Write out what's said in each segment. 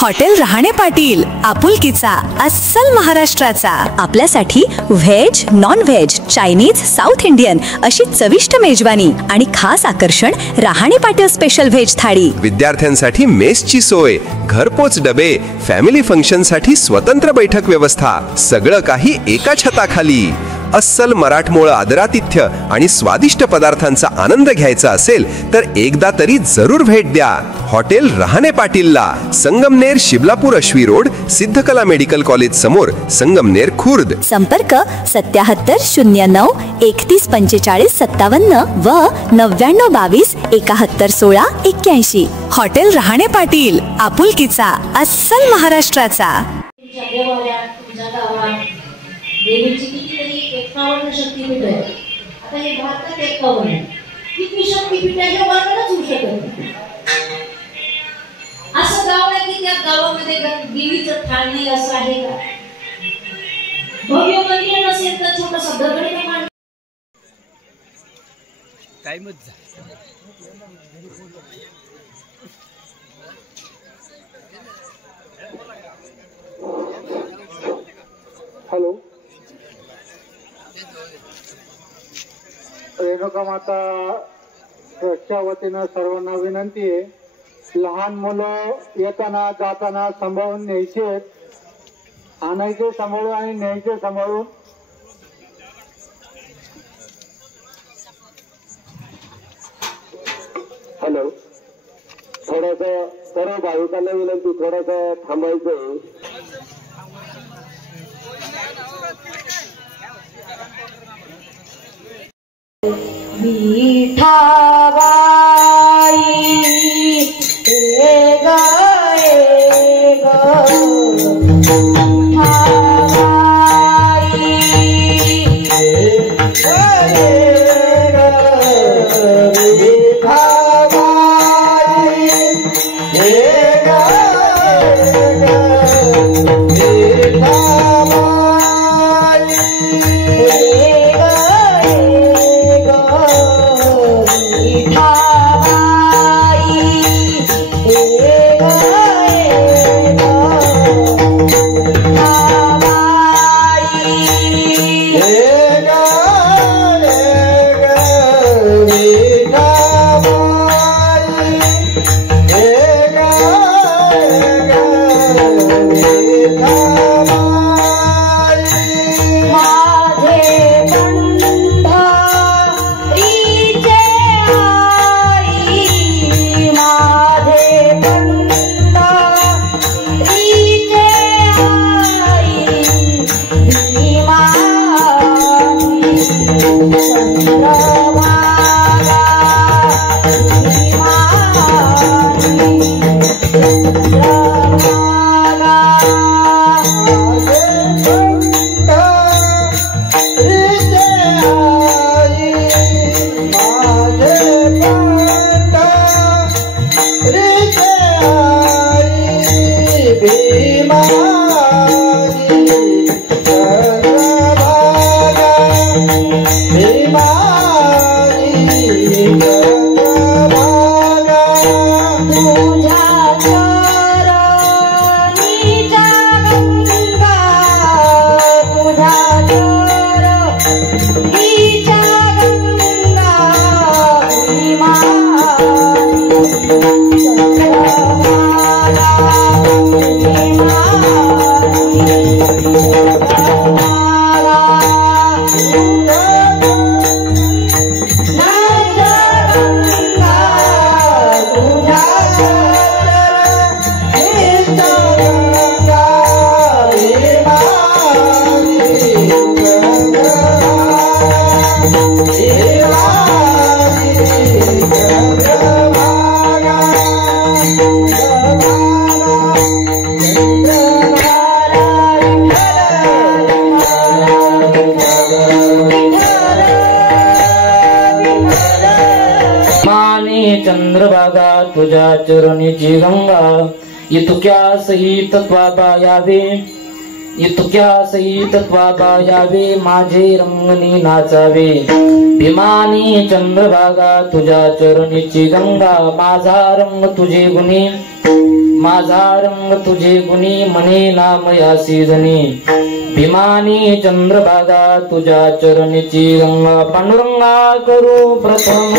Hotel Rahane Patil, आपुलकीचा अस्सल महाराष्ट्राचा. आपल्यासाठी veg, non veg, Chinese, south Indian अशी चविष्ट मेजवानी आणि खास आकर्षण रहाणे पाटील स्पेशल व्हेज थाळी. विद्यार्थ्यांसाठी मेसची सोय, घरपोच डबे, फॅमिली फंक्शन साठी स्वतंत्र बैठक व्यवस्था, सगळं काही एका छताखाली. अस्सल मराठमोळ आदरातिथ्य आणि स्वादिष्ट पदार्थांचा आनंद घ्यायचा असेल तर एकदा तरी जरूर भेट द्या हॉटेल रहाणे पाटीलला. Sangamner Shiblapur Ashwi road, Siddhakala medical college समोर, संगमनेर खुर्द. संपर्क 7709 3145 57 व 9922 71 16 81. हॉटेल रहाणे पाटील, आपुलकीचा अस्सल महाराष्ट्राचा. देवीची कितीतरी 51 शक्तीपीठ आहे. आता हे भारतात 51 आहे. किती शक्तीपीठ आहे हे वर्णनच होऊ शकत नाही. असं गाव आहे की त्या गावामध्ये देवीचं ठाण नाही असं आहे का? भव्य मंदिर नसेल तर छोटासा दगडी मान टाइमच झाला. हॅलो, रेणुका माता ट्रस्टच्या वतीनं सर्वांना विनंती आहे, लहान मुलं येताना जाताना सांभाळून न्यायचे, आणायचे सांभाळून आणि न्यायचे सांभाळून. हॅलो, थोडंसं सर्व भाविकांना विनंती, थोडंसं थांबायचं. विठाबाई चंद्रभागा तुझ्या चरणीची गंगा, इतक्या सहित त्वाबा यावे, इतक्या सहित त्वाबा यावे, माझे रंगणी नाचावे. भीमानी चंद्रभागा तुझ्या चरणीची गंगा, माझा रंग तुझे गुणी, माझा रंग तुझे गुणी म्हणे नामयासी जनी भीमानी चंद्रभागा तुझ्या चरणीची गंगा पांडुरंगा करू प्रथम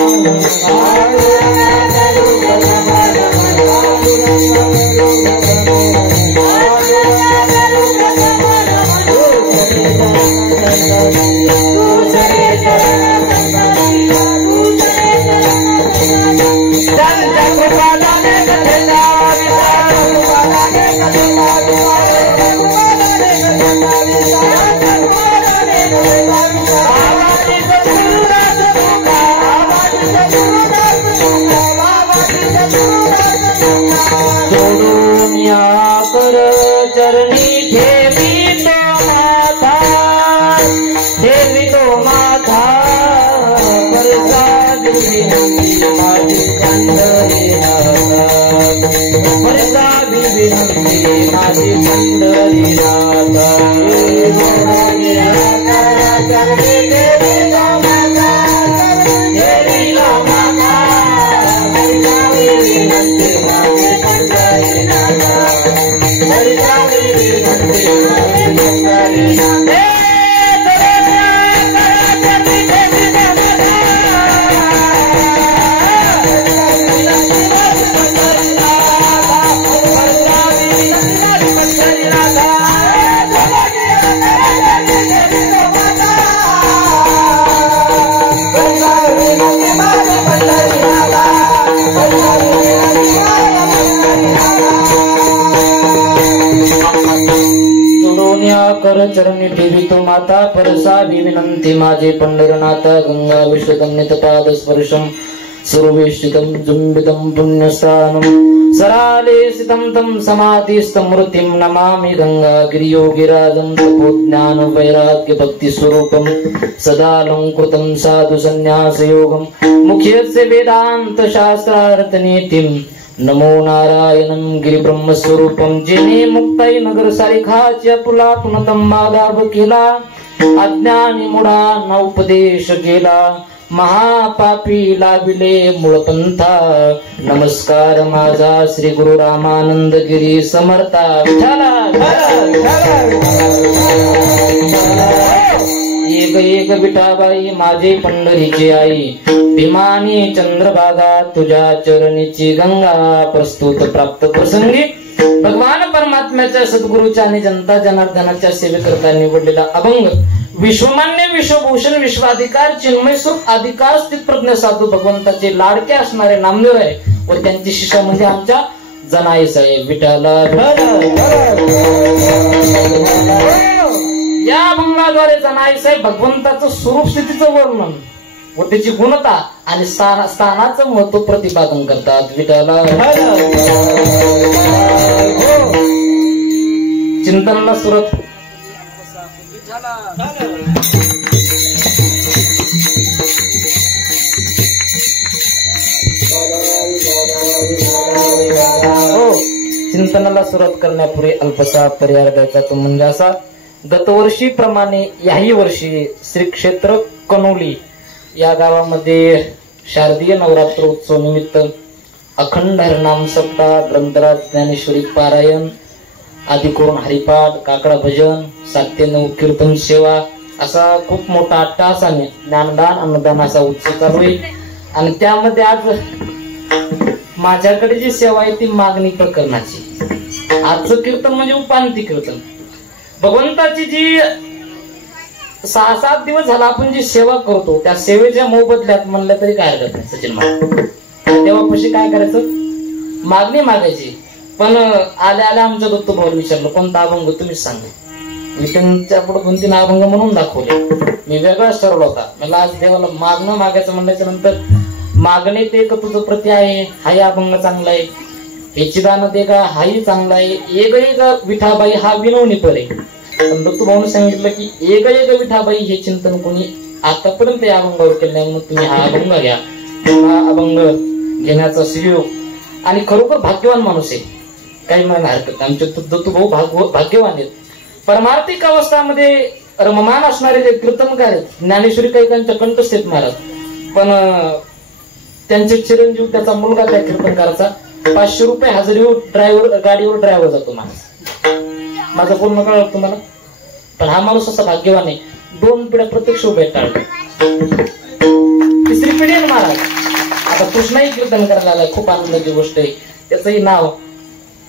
चरणी ठेवी तो माथा परसा विनंती माझी पंढरी कर चरणी ठेवी तो माता परसा विनंती माझे पंढरनाथ गंगा विश्वतन्यत पाद स्पर्शम सर्वेष्टितम जुंबितम पुण्यस्थानम सराले सितम तम समाधिस्तमूर्तिम नमामि गंगा गिरियोगिराजं तपोज्ञान वैराग्य भक्ति स्वरूपम सदालंकृतं साधु संन्यास योगम मुख्यस्य वेदांत शास्त्रार्थ नीतिम नमो नारायणं गिरिब्रह्म स्वरूपम जेने मुक्ताई नगर सारिखाच्या पुला पुनतम मादाब केला अज्ञानी मुळांना उपदेश केला महापापी लाविले मूळपंथा नमस्कार माझा श्री गुरु रामानंद गिरी समर्था एक एक विठाबाई माझे पंढरीची आई भीमानी चंद्रभागा तुझ्या चरणीची गंगा प्रस्तुत प्राप्त प्रसंगी भगवान परमात्म्याच्या सद्गुरूच्या आणि जनता जनार्दनाच्या सेवेकरता निवडलेला अभंग विश्वमान्य विश्वभूषण विश्वाधिकार चिन्मय सुख अधिकार स्थित प्रज्ञ साधू भगवंताचे लाडके असणारे नामदेव आहे व त्यांची शिष्या म्हणजे आमच्या जनाई साहेब विठाला या अभंगाद्वारे जनाई साहेब भगवंताचं स्वरूप स्थितीचं वर्णन व त्याची गुणता आणि स्थानाचं महत्व प्रतिपादन करतात विठाला चिंतनाला सुरुवात चिंतनाला सुरुवात करण्यापूर्वी अल्पसा पर्याय द्यायचा तो म्हणजे असा गतवर्षी प्रमाणे याही वर्षी श्री क्षेत्र कनोली या गावामध्ये शारदीय नवरात्र उत्सव निमित्त अखंड हरिनाम सप्ताह ग्रंथराज ज्ञानेश्वरी पारायण आदी करून हरिपाठ काकडा भजन 7 ते 9 कीर्तन सेवा असा खूप मोठा अट्टाहासाने ज्ञानदान अन्नदान असा उत्सव चालू आहे आणि त्यामध्ये आज माझ्याकडे जी सेवा आहे ती मागणी प्रकरणाची आजचं कीर्तन म्हणजे उपांती कीर्तन भगवंताची जी 6-7 दिवस झाला आपण जी सेवा करतो त्या सेवेच्या मोबदल्यात म्हणलं तरी काय हरकत नाही सचिन महाराज तेव्हापाशी काय करायचं मागणी मागायची पण आल्या आल्या आमच्या दत्त भाऊ विचारलं कोणता अभंग तुम्हीच सांगा मी त्यांच्या पुढे 2-3 अभंग म्हणून दाखवले मी वेगळाच ठरवला होता मला आज देवाला मागणं मागायचं म्हणल्याच्या नंतर मागणे ते का तुझं प्रती आहे हाही अभंग चांगला आहे ह्याची दान ते का हाही चांगला आहे एक विठाबाई हा विनवणी पर आहे पण दत्त भाऊने सांगितलं की एक विठाबाई हे चिंतन कोणी आतापर्यंत या अभंगावर केलं नाही म्हणून तुम्ही हा अभंग घ्या हा अभंग घेण्याचा सुयोग आणि खरोखर भाग्यवान माणूस आहे काही म्हणायला हरकत आमचे दत्तू भाऊ भाग्यवान आहेत परमार्थिक अवस्थामध्ये रममान असणारे ते कीर्तनकार आहेत ज्ञानेश्वरी कैकांच्या कंठस्थेत महाराज पण त्यांचे चिरंजीव त्याचा मुलगा त्या कीर्तनकाराचा 500 रुपये हजेरीवर ड्रायव्हर गाडीवर ड्रायव्हर जातो माणूस. माझं पूर्ण कळलं तुम्हाला. पण हा माणूस असा भाग्यवान आहे, 2 पिढ्या प्रत्यक्ष उभे टाळतो. 3री पिढी आहे महाराज. आता कृष्णाही कीर्तन करायला आलाय, खूप आनंदाची गोष्ट आहे. त्याचंही नाव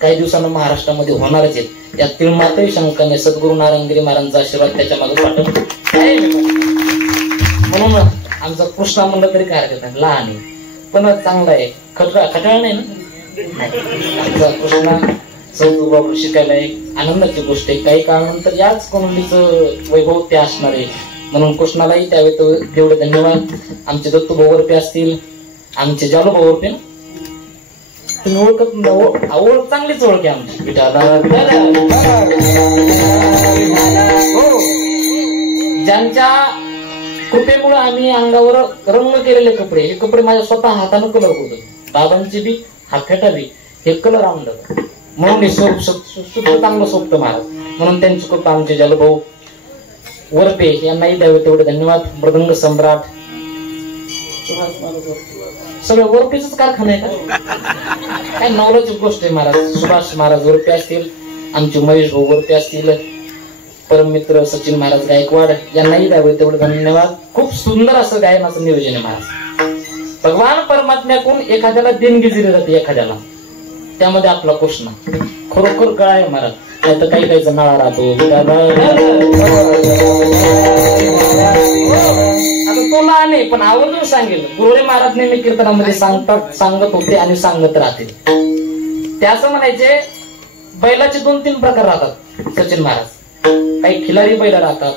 काही दिवसांना महाराष्ट्रामध्ये होणारच आहे. यात तिळमात्रही शंका नाही. सद्गुरू नारायणगिरी महाराजांचा आशीर्वाद त्याच्या मागे पाठव. म्हणून आमचा कृष्णा म्हणलं तरी काय हरकत नाही, लहान आहे पण चांगला आहे. खटाळ नाही ना. आमचा कृष्णा सौभाग्य शिकायला एक आनंदाची गोष्ट आहे. काही काळानंतर याच कोंडलीचं वैभव ते असणार आहे. म्हणून कृष्णालाही त्यावेळी तेवढे धन्यवाद. आमचे दत्तू भाऊवरपे असतील, आमचे जालू भाऊवरपे ना, तुम्ही ओळखत ओळख चांगलीच ओळख आहे आमची. हो, ज्यांच्या कृपेमुळे आम्ही अंगावर रंग केलेले कपडे, हे कपडे माझ्या स्वतः हातानं कलर होतो. बाबांची बी हातखेटा बी हे कलर आणलं म्हणून शुद्ध चांगलं सोबतं महाराज. म्हणून त्यांची कृपा आमचे जालूभाऊ वरपे यांनाही द्यावे तेवढे धन्यवाद. मृदंग सम्राट सगळं वरपेच कारखाना आहे का काय? नवराची गोष्ट आहे महाराज. सुभाष महाराज वरपे असतील, आमचे महेश भाऊ वरपे असतील, परम मित्र सचिन महाराज गायकवाड यांनाही द्यावे तेवढे धन्यवाद. खूप सुंदर असं गायनाचं नियोजन आहे महाराज. भगवान परमात्म्याकडून एखाद्याला देणगी दिली जाते, एखाद्याला त्यामध्ये आपला कृष्ण खरोखर गळा आहे महाराज. नाही तर काही काही नळा राहतो. आता तो लहान आहे पण आवर्जून सांगेल. गुरुळे महाराज नेहमी कीर्तनामध्ये सांगत होते आणि सांगत राहतील. ते असं म्हणायचे, बैलाचे 2-3 प्रकार राहतात सचिन महाराज. काही खिलारी बैल राहतात,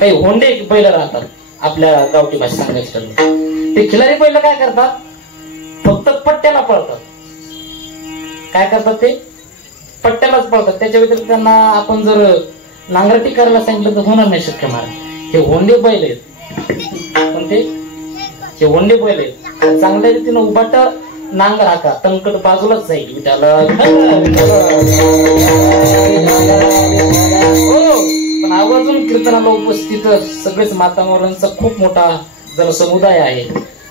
काही होंडे बैल राहतात. आपल्या गावठी भाषेत सांगायचं ठरलं ते खिलारी बैल काय करतात, फक्त पट्ट्याला पळतात. काय करतात ते पट्ट्यालाच पळतात. त्याच्या व्यतिरिक्त त्यांना आपण जर नांगरटी करायला सांगितलं तर होणार नाही शक्य महाराज. हे होंडे बैल आहेत. पण ते हे होंडे बैल आहेत. चांगल्या रीतीनं उभाट नांगर हाका, तणकट बाजूलाच जाईल विटाला. पण आवर्जून कीर्तनाला उपस्थित सगळेच मातामोरांचा खूप मोठा जनसमुदाय आहे.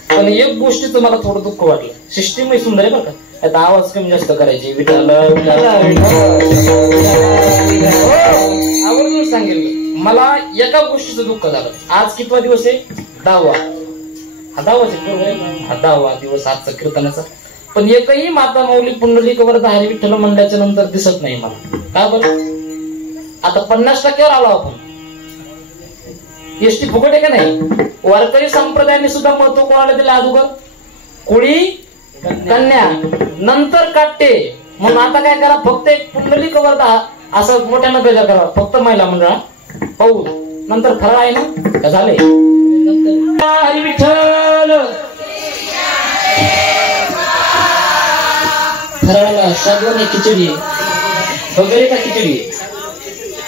पण एक गोष्टीचं मला थोडं दुःख वाटलं. सिस्टीमही सुंदर आहे बरं का, आता आवाज कमी जास्त करायची. विठाला आवर्जून सांगेल. मला एका गोष्टीचं दुःख झालं. आज कितवा दिवस आहे? 10वा. हा 10वा दिवस आजचा कीर्तनाचा. पण एकही माता माऊली पुंडलिक वरद हरी विठ्ठल मंडळाच्या नंतर दिसत नाही मला. का बरं? आता 50% आलो आपण. एसटी फुकट आहे का नाही? वारकरी संप्रदायाने सुद्धा महत्व कोणाला दिलं अगोदर? कोळी कन्या, नंतर काटे. म्हणून आता काय करा, फक्त एक पुंडलिक वरद असं मोठ्यानं गजर करा, फक्त महिला मंडळा पाहू. नंतर फराळ आहे ना का झाले? हरी विठ्ठल. फराळाला साबुदाणे खिचडी वगैरे का खिचडी?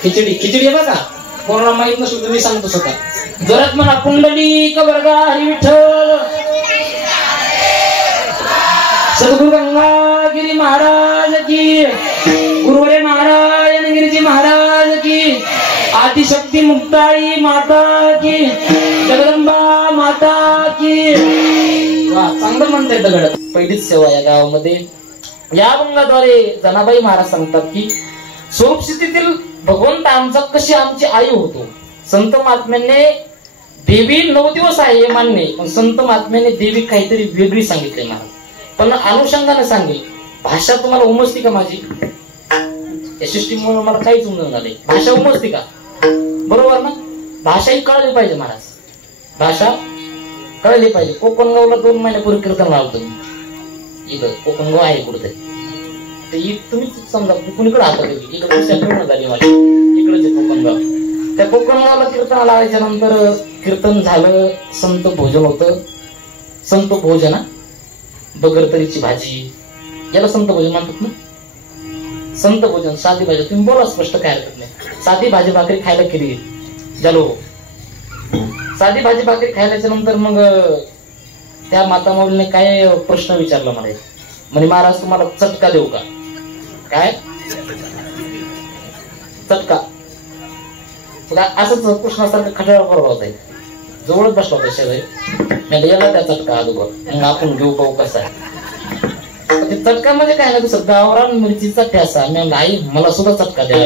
खिचडी आहे बघा. कोणाला माहित नसलं तर मी सांगतो स्वतः. जोरात म्हणा, पुंडलिक वरद हरी विठ्ठल. सद्गुरु गंगागिरी महाराज की, गुरुवरे नारायण गिरीजी महाराज की, आदिशक्ती मुक्ताई माता की, जगदंबा माता की. वा, चांगलं म्हणताय दगड. पहिलीच सेवा या गावामध्ये. या अभंगाद्वारे जनाबाई महाराज सांगतात की स्वरूप स्थितीतील भगवंत आमचा कशी आमची आई होतो. संत महात्म्याने देवी 9 दिवस आहे हे मान्य, पण संत महात्म्याने देवी काहीतरी वेगळी सांगितले महाराज. पण अनुषंगाने सांगेल, भाषा तुम्हाला उमजती का माझी? या सिस्टीममुळे मला काहीच उमजून झाले. भाषा उमजती का? बरोबर ना? भाषा ही कळली पाहिजे महाराज. भाषा कळली पाहिजे. कोकणगावला 2 महिन्यापूर्वी कीर्तन लावतो मी. इथं कोकणगाव आहे कुठे ते तुम्ही समजा कुणीकडे आहात इकडे झाली माझी. इकडेच आहे कोकणगाव. त्या कोकणगावला कीर्तन लावायच्या नंतर कीर्तन झालं, संत भोजन होतं. संत भोजन, बगरतरीची भाजी, याला संत भोजन म्हणतात ना. संत भोजन, साधी भाजी. तुम्ही बोला स्पष्ट, काय हरकत नाही. साधी भाजी भाकरी खायला केली जालो. साधी भाजी भाकरी खायल्याच्या नंतर मग त्या माता माऊलीने काय प्रश्न विचारला मला. म्हणे, महाराज तुम्हाला चटका देऊ का? काय चटका? असंच कृष्णासारखं खटाळा बरोबर होता. जवळच बसला होता शेजारी. याला त्या चटका अगोदर, मग आपण घेऊ पाहू कसा आहे. ते चटका म्हणजे काय ना तसं गावरान मिरचीचा ठ्यासा. मी म्हणलं आई मला सुद्धा चटका द्या.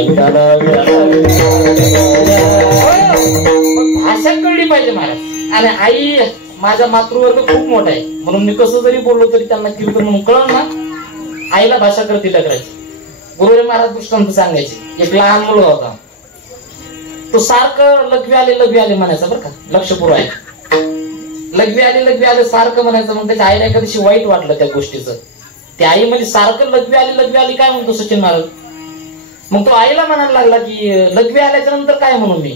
भाषा कळली पाहिजे महाराज. आणि आई माझा मातृवर्ग खूप मोठा आहे म्हणून मी कसं जरी बोललो तरी त्यांना कीर्तन म्हणून कळलं ना. आईला भाषा करते लेकराची. गुरुदेव महाराज दृष्टांत सांगायचे. एक लहान मुलं होता तो सारखं लघवी आले म्हणायचं बरं का. लक्ष पुरं आहे. लघवी आले सारखं म्हणायचं. मग त्याच्या आईला एखाद्याशी वाईट वाटलं त्या गोष्टीचं. त्या आई म्हणजे सारखं लघवी आली काय म्हणतो सचिन महाराज. मग तो आईला म्हणायला लागला की लघवी आल्याच्या नंतर काय म्हणू मी.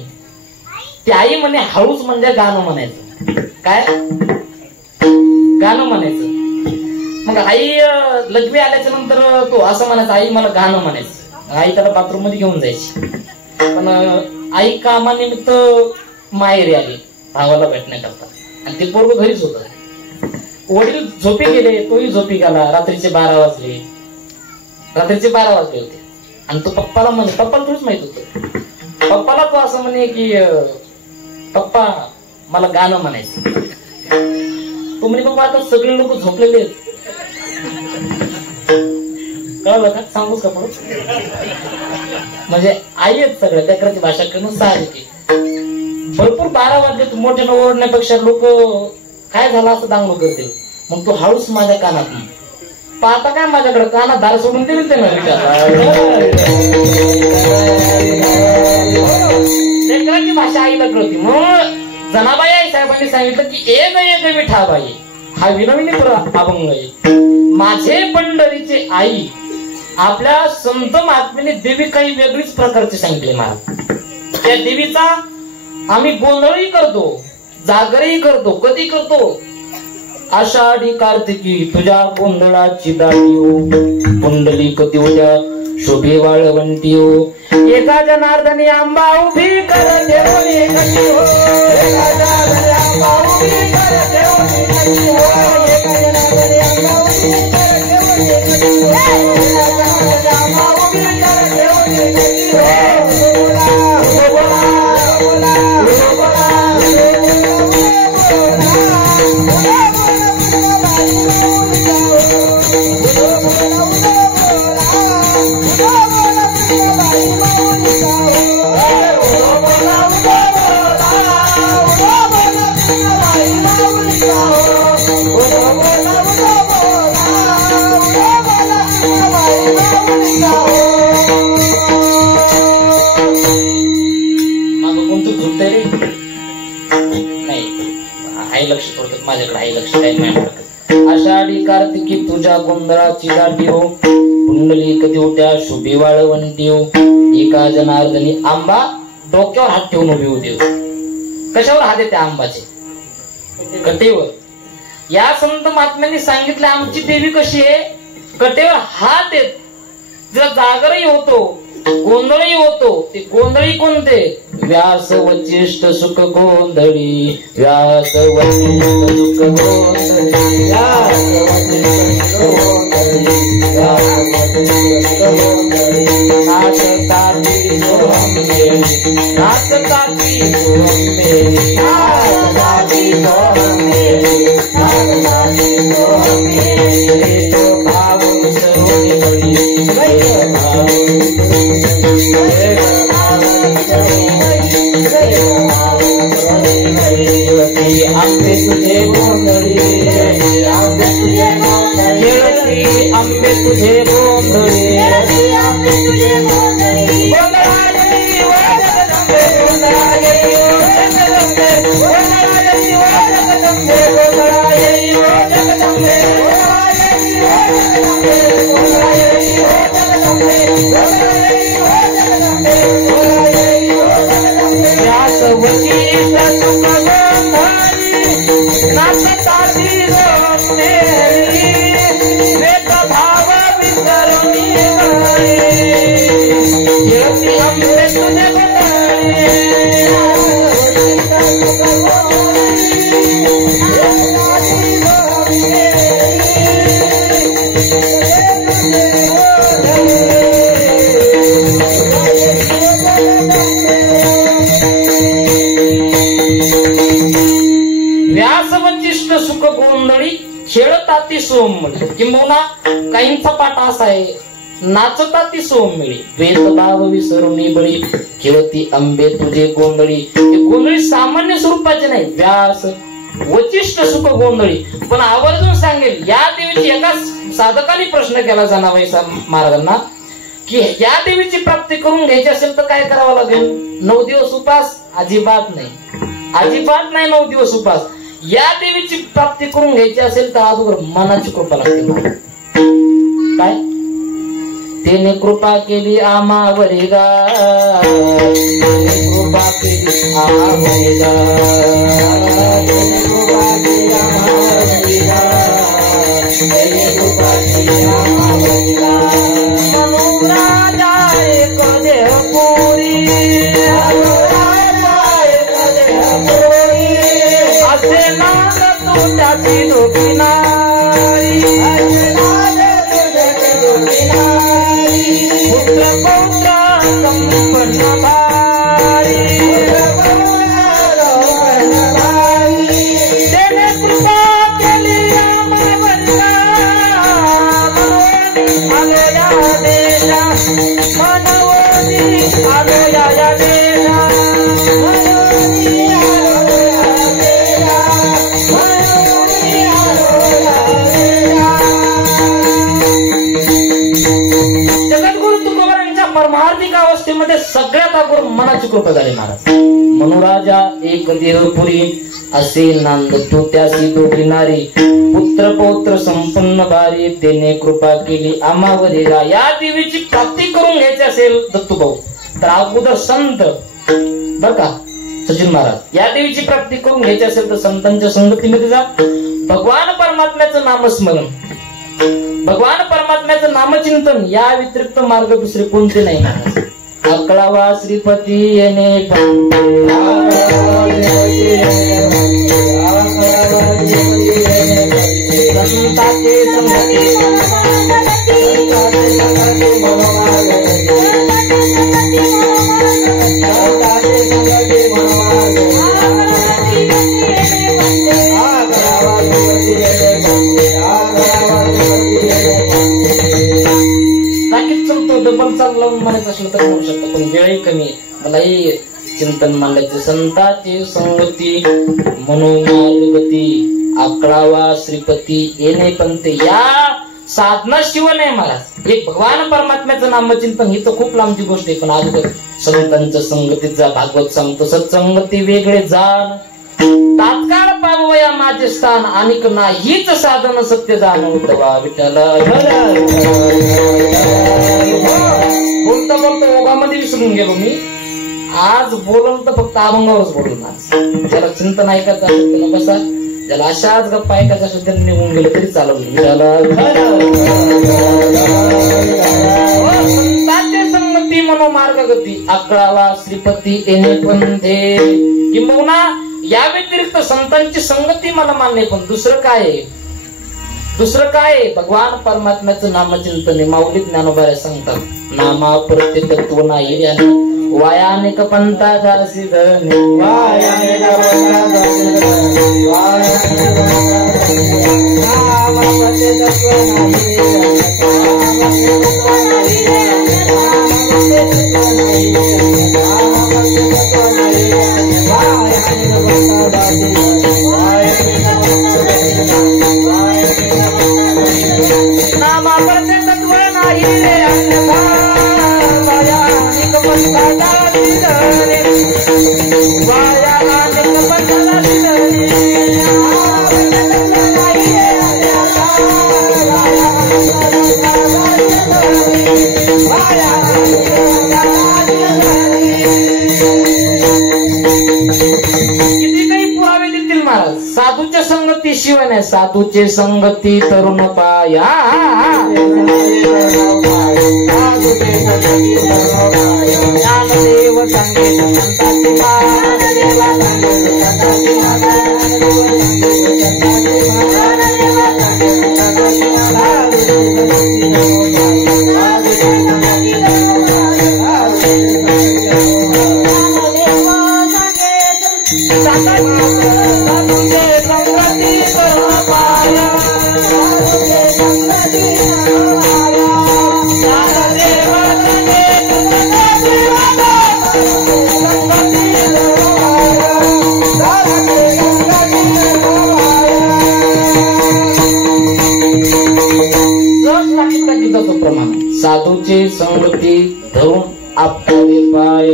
ती आई म्हणे हळूच म्हणजे गाणं म्हणायचं. काय गाणं म्हणायचं. मग आई लघवी आल्याच्या नंतर तो असं म्हणायचं आई मला गाणं म्हणायचं. आई त्याला बाथरूम मध्ये घेऊन जायची. पण आई कामानिमित्त माहेरी आली भावाला भेटण्याकरता आणि ते पोरग घरीच होत. वडील झोपी गेले तोही झोपी गेला. रात्रीचे 12 वाजले होते. आणि तो पप्पाला थोडीच माहित होत. पप्पाला तो असं म्हणे की पप्पा मला गाणं म्हणायचं. तो म्हणे पप्पा आता सगळे लोक झोपलेले आहेत. कळलं का सांगूच का पुढे. म्हणजे आई आहेत सगळ्या लेकराची भाषा करणं साहजिक आहे. भरपूर 12 वाजले मोठे न ओरडण्यापेक्षा लोक काय झालं असं दांगलो करते. मग तो हळूच माझ्या कानात पाहता काय माझ्याकडे कानात दार सोडून दिली ते लेकराची भाषा आईला कळती. मग जनाबाई आई साहेबांनी सांगितलं की एक विठाबाई हा विनविनी अभंग आहे. माझे पंढरीचे आई आपल्या संत महात्म्याने देवी काही वेगळीच प्रकारची सांगितली महाराज. त्या देवीचा आम्ही गोंधळही करतो जागरही करतो. कधी करतो. आषाढी कार्तिकी तुझ्या गोंधळाची दाटी कुंडली कधी उद्या शोभे वाळवंटी एका जनार्दनी आंबा उभी कर देवणी कशी हो. एका जनार्दनी आंबा उभी कर देवणी कशी हो. एका जनार्दनी आंबा उभी कर देवणी कशी हो. एका जनार्दनी आंबा उभी कर देवणी कशी हो. बोला लक्ष थोडक्यात माझ्याकडे आई लक्ष काही नाही. आषाढी कार्तिकी तुझ्या गोंधळाची दाटी हो कुंडली कधी उठ्या शुभी वाळवंटी हो. एका जनार्दनी आंबा डोक्यावर हात ठेवून उभी होती. कशावर हात येते आंबाचे कटेवर. या संत महात्म्यांनी सांगितलं आमची देवी कशी आहे कटेवर हात येत. जर जागरही होतो गोंधळही होतो. ते गोंधळी कोणते व्यास वचिष्ठ सुख गोंधळी. व्यास वचिष्ठ सुख गोंधळी. व्यास वचिष्ठ सुख गोंधळी. व्यास वचिष्ठ सुख गोंधळी. नाचताती सोहंबे नाचताती सोहंबे नाचताती सोहंबे नाचताती सोहंबे. तो भाव सरोनी बडी आंबे तुझे गोंधळी आंबे तुझे गोंधळी आंबे तुझे गोंधळी आंबे तुझे गोंधळी. गोंधळाई व जगदंबे गोंधळाई व जगदंबे गोंधळाई व जगदंबे गोंधळाई व जगदंबे गोंधळाई व जगदंबे गोंधळाई व जगदंबे गोंधळाई व जगदंबे. व्यास वचिष्ठ सुख नाचताती गोंधळी वेद भाव विसरुनी येती आंबे तुझे खेळताती सोममळी, किंबहुना काहींचा पाठ असा आहे, नाचताती सोममिळी, भेदभाव विसरून बळी, खेळती आंबे तुझे गोंधळी. हे गोंधळी सामान्य स्वरूपाचे नाही, व्यास वचिष्ठ सुख गोंधळी. पण आवर्जून सांगेल, या देवीची एका साधकाने प्रश्न केला जनाबाई महाराजांना की या देवीची प्राप्ती करून घ्यायची असेल तर काय करावं लागेल? 9 दिवस उपास? अजिबात नाही, अजिबात नाही 9 दिवस उपास. या देवीची प्राप्ती करून घ्यायची असेल तर अगोदर मनाची कृपा लागते. काय? तेने कृपा केली आम्हावरी गा, कृपा केली आम्हावरी गा, कृपा केली आम्हावरी गा, कृपा केली आम्हावरी गा. राजा एक देवपुरी, राजा एक देवपुरी, असे नाद तुझ्याची दोघीनारी, असे नाद तुझ्याची दोघीनारी, पुत्र पौत्र संपन्न भारी, त्याने कृपा केली आम्हावरी गा, आलो या देशा, मनोनी आलो या देशा, मनोनी आलो या देशा, मनोनी आलो या देशा. जगद्गुरु तुकोबारांच्या परमार्थिक अवस्थेमध्ये सगळ्यात अगोदर मनाची कृपा झाली महाराज. मनुराजा एक देवपुरी, असे नांद तू त्यासी दोघी नारी, पुत्र पौत्र संपन्न भारी, त्याने कृपा केली आम्हावरी गा. या देवीची प्राप्ती करून घ्यायची असेल दत्तूभाऊ तर अगोदर संत, बर का सचिन महाराज, या देवीची प्राप्ती करून घ्यायची असेल तर संतांच्या संगतीमध्ये जा. भगवान परमात्म्याचं नामस्मरण, भगवान परमात्म्याचं नामचिंतन, या व्यतिरिक्त मार्ग दुसरे कोणते नाही महाराज. 11वा श्रीपती येणे संताचे संगती, डबल चाल लावून म्हणायचं असलं तर म्हणू शकतो, पण वेळही कमी. मलाही चिंतन मांडायचं. संताची संगती मनोमालगती, 11वा श्रीपती येणे पंते, या साधना शिव नाही महाराज. हे भगवान परमात्म्याचं नामचिंतन ही तर खूप लांबची गोष्ट आहे, पण अगोदर संतांच्या संगतीत जा. भागवत सांगतो, सत्संगती वेगळे जाण, तात्काळ पावया माझे स्थान, अनिक नाहीच साधन सत्य जाणवतवा विठ्ठल. बोलता बोलता ओघामध्ये विसरून गेलो मी. आज बोलून तर फक्त अभंगावरच बोलून. आज ज्याला चिंतन ऐकायचं असेल त्याला बसा, ज्याला अशाच गप्पा ऐकायचं असेल त्याला निघून गेलं तरी चालवलं. संतांचे संगती मनोमार्गगती, 11वा श्रीपती येणे पंथे, किंबहुना या व्यतिरिक्त संतांची संगती मला मान्य, पण दुसरं काय आहे? दुसरं काय? भगवान परमात्म्याचं नामचिंतन. माऊली ज्ञानोबा सांगतात, नामा प्रत्येक तत्व नाही रे, वायानिक पंथा दासी धनी, वायानिक पंथा दासी धनी, नामा प्रत्येक तत्व नाही रे, साधूच्या संगती शिवाय नाही. साधूचे संगती तरुण पाया, ज्ञानदेव सांगे संताची साधूचे संगती तरुण पाया, संगती धरून आपले पाय,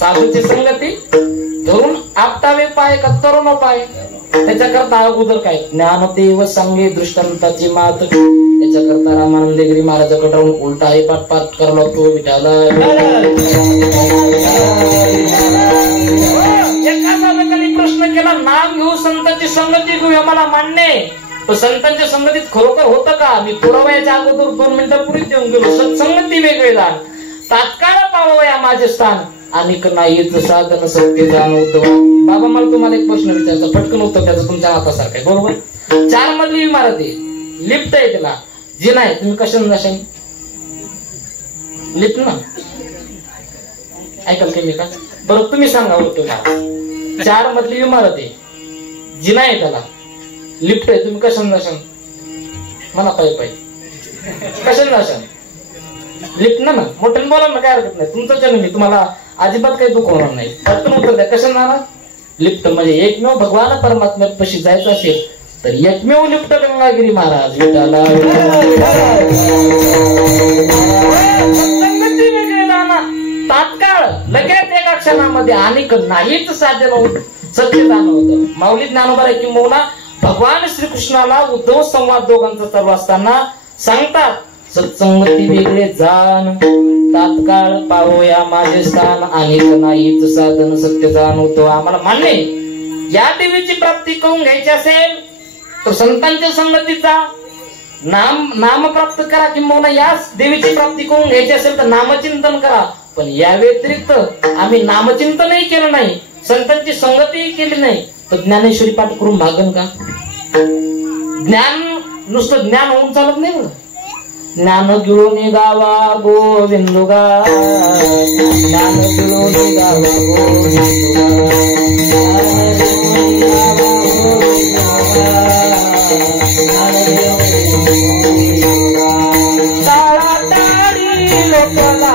साधूची संगती धरून आपटावे पाय का तरुण पाय. त्याच्याकरता अगोदर काय ज्ञानदेव सांगे दृष्टांताची मात. त्याच्याकरता रामानंदगिरी महाराजाकडे राहून उलटा आई पाठ पाठ करावा लागतो. विठाला एका साधकाने प्रश्न केला, नाम घेऊ संतांची संगती घेऊ मला मान्य आहे, पण संतांच्या संगतीत खरोखर होतं का? मी पुराव्याच्या अगोदर 2 मिनिटापूर्वीच येऊन गेलो. सत्संगती वेगळे दान, तात्काळ पावया माझे स्थान, अनेक नाहीच साधन सत्य जाणवत. बाबा मला तुम्हाला एक प्रश्न विचारायचा, पटकन उत्तर त्याचं तुमच्या हातासारखं आहे. बरोबर 4 मजली इमारत आहे, लिफ्ट आहे, त्याला जिना आहे, तुम्ही कशाने जाशाल? लिफ्ट ना ऐकाल तुम्ही का? बरं तुम्ही सांगा तुम्हाला 4 मजली इमारत आहे, जिना आहे, त्याला लिफ्ट आहे, तुम्ही कशाने जाशाल? मला पाहिजे कशाने जाशाल? लिफ्ट ना मोठ्याने बोला ना, काय हरकत नाही, तुमचं जन्म मी तुम्हाला अजिबात काही दुःख होणार नाही. पटकन उत्तर द्या, कशाने जाणार? लिफ्ट म्हणजे एकमेव भगवान परमात्म्या पशी जायचं असेल तर एकमेव लिफ्ट गंगागिरी महाराज. विठाला संगती वेगळे जाणार, तात्काळ लगेच एका क्षणामध्ये अनेक नाहीच साध्य सत्य जाणवतं. माऊली ज्ञानोबा किंबहुना भगवान श्रीकृष्णाला उद्धव संवाद दोघांचा चालू असताना सांगतात, सत्संगती वेगळे जाण, तात्काळ पाहूया माझे स्थान, अनेक नाहीच साधन सत्य जाणवतो. आम्हाला मान्य या देवीची प्राप्ती करून घ्यायची असेल तर संतांच्या संगतीचा नाम प्राप्त करा, किंवा या देवीची प्राप्ती करून घ्यायची असेल तर नामचिंतन करा. पण या व्यतिरिक्त आम्ही नामचिंतनही केलं नाही, संतांची संगतीही केली नाही, तर ज्ञानेश्वरी पाठ करून भागन का? ज्ञान नुसतं ज्ञान होऊन चालत नाही बघ. ज्ञान गिळून गावा गोविंदुगा, ज्ञान गिळून गावा टाळाटाळी लोकला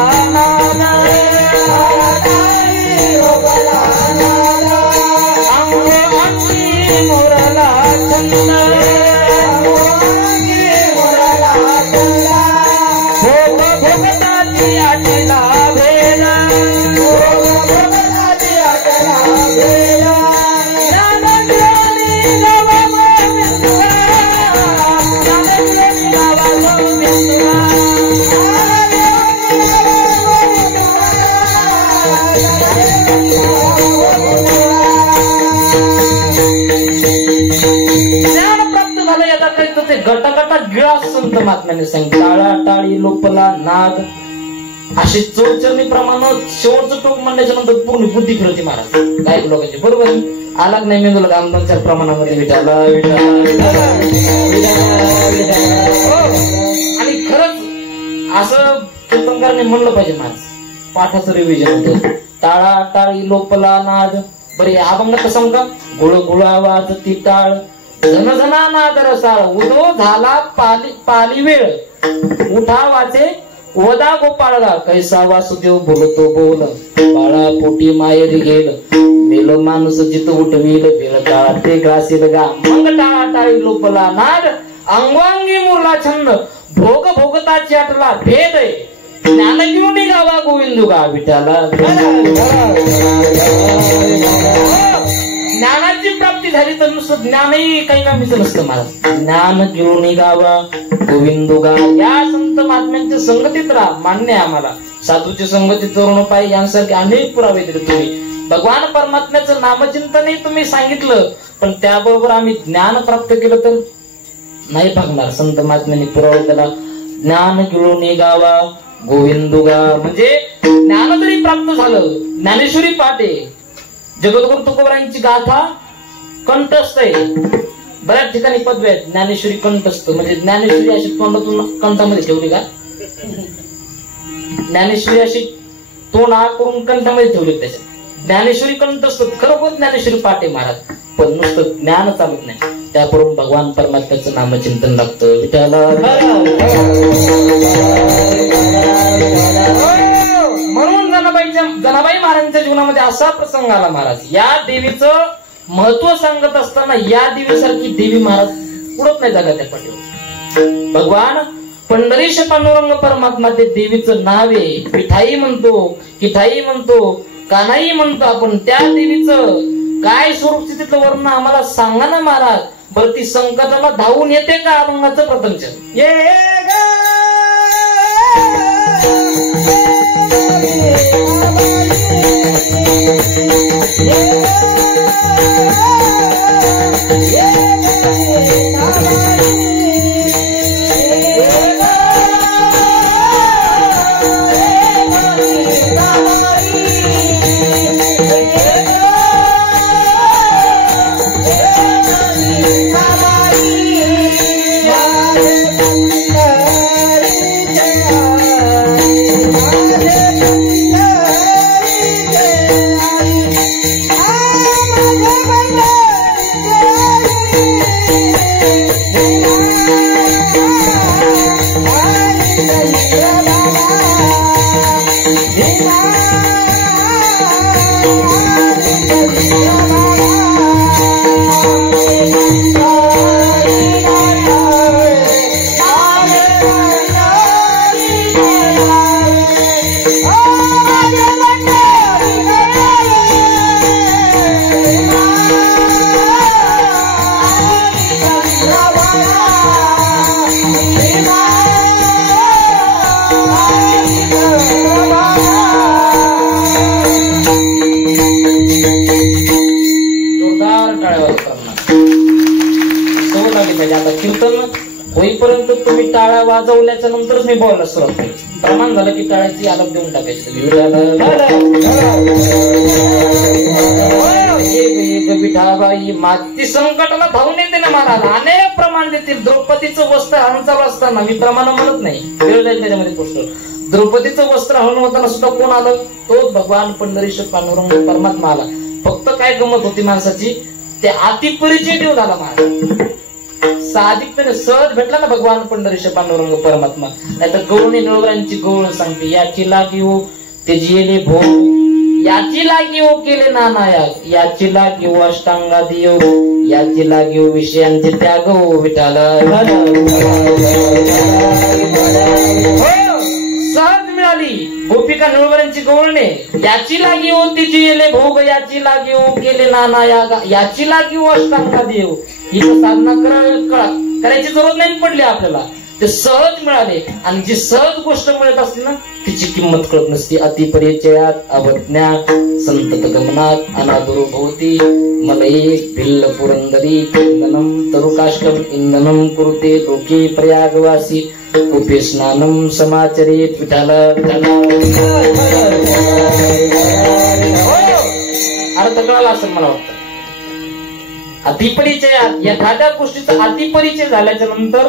मुरला चंद भोगताची आटला वेला, भोगताची आटला वेला, ज्ञानज्ञानी गावा गोविंदुगा, ज्ञानज्ञानी गावा गोविंदुगा. ज्ञान प्राप्त झालं याचा काही ते गटागटा गिळा संत महात्म्याने सांगितलं. टाळाटाळी लोपला नाद, अशी चौचरणी प्रमाणात शेवटचं टोक म्हणण्याच्या नंतर पूर्ण बुद्धी फिरवती महाराज काही लोकांची. बरोबर आलाच नाही मी तुला काम 2-4 प्रमाणामध्ये विचारला. आणि खरंच असं कीर्तनकाराने म्हणलं पाहिजे महाराज, पाठाचं रिव्हिजन होतं. टाळाटाळी लोपला नाद, बरे अभंग कसं का? गुळगुळ आवाज ती टाळ, जनजना नाद रसाळ, उदो झाला पाली वेळ, उठा वाचे वदा गोपाळगा, कैसा वासुदेव बोलतो बोल, बाळा पोटी माहेरी गेल, मेल माणूस जित उठवील, बेल टाळ ते ग्रासील गा, मग टाळाटाळी लोपला नाद, अंगवांगी मुरला छंद, भोग भोगताची आटला भेद, ज्ञान घेऊन गावा गोविंदुगा. विठाला ज्ञानाची प्राप्ती झाली तर नुसतं ज्ञानही काही कामीचं नसतं महाराज. ज्ञान घेऊन गावा गोविंदुगा. या संत महात्म्यांच्या संगतीत राहा, मान्य आहे आम्हाला. साधूची संगती तरुण पाहिजे यांसारखे अनेक पुरावे दिले तुम्ही. भगवान परमात्म्याचं नामचिंतनही तुम्ही सांगितलं, पण त्याबरोबर आम्ही ज्ञान प्राप्त केलं तर नाही भागणार. संत महात्म्यांनी पुरावे त्याला ज्ञान घेऊन गावा गोविंदुगा. म्हणजे ज्ञान जरी प्राप्त झालं, ज्ञानेश्वरी पाठ आहे, जगद्गुरु तुकोबारायांची गाथा कंठस्थ आहे. बऱ्याच ठिकाणी पदवी आहेत ज्ञानेश्वरी कंठस्थ, म्हणजे ज्ञानेश्वरी अशी तोंडातून कंठामध्ये ठेवली का? ज्ञानेश्वरी अशी तोंड आ करून कंठामध्ये ठेवली. त्याच्या ज्ञानेश्वरी कंठस्थ खरोखर ज्ञानेश्वरी पाठ आहे महाराज. पण नुसतं ज्ञान चालत नाही, त्याकडून भगवान परमात्म्याचं नामचिंतन लागतं. विठाला म्हणून जनाबाई महाराजांच्या जीवनामध्ये असा प्रसंग आला महाराज. या देवीचं महत्व सांगत असताना या देवीसारखी देवी महाराज उडत नाही जगाच्या पाठीवर. भगवान पंढरीश पांडुरंग परमात्मा ते देवीचं नाव आहे. विठाई म्हणतो, किठाई म्हणतो, कानाई म्हणतो आपण. त्या देवीचं काय स्वरूप स्थितीतलं वर्णन आम्हाला सांगा ना महाराज. बरं ती संकटाला धावून येते का अभंगाचं प्रपंच? कीर्तन होईपर्यंत तुम्ही टाळ्या वाजवल्याच्या नंतरच मी बोलायला सुरुवात केली. प्रमाण झालं की टाळ्याची आलाप देऊन टाकायची. विठाबाई माती संकटाला धावून येते ना महाराज. अनेक प्रमाण देतील. द्रौपदीचं वस्त्र हरण चालू असताना, मी प्रमाण म्हणत नाही, वेळ जाईल त्याच्यामध्ये पोस्टर. द्रौपदीचं वस्त्र हरण होताना सुद्धा कोण आलं? तोच भगवान पंढरीश पांडुरंग परमात्मा आला. फक्त काय गमत होती माणसाची, ते अतिपरिचय देव झाला महाराज. साधिकपणे सहज भेटला ना भगवान पंढरीश पांडुरंग परमात्मा. नाहीतर गवळणी निळवरांची गवळ सांगते, याची लागी हो ते जिले भो, याची लागी हो केले नानायक, याची लागी हो अष्टांगादी योग, याची लागी हो विषयांचे त्याग हो विठाला. सहज मिळाली गोपिका निळवरांची गवळणे. याची लागी हो तिची येले भोग, याची लागी हो केले नानायक, याची लागी हो अष्टांगादी योग. ही साधना करायची जरूरत नाही पडली आपल्याला. ते सहज मिळाले. आणि जी सहज गोष्ट मिळत असते ना तिची किंमत कळत नसती. अतिपरिचयात अवज्ञात संतत गमनात अनादुर्भवती मलये भिल्ल पुरंदरी कीर्तनम तरुकाष्टम इंधनम कुरुते लोके प्रयागवासी कुपे स्नानम समाचरेत विठाला. अर्थ कळाला असं मला वाटतं. अतिपरिचयात एखाद्या गोष्टीचा अतिपरिचय झाल्याच्या नंतर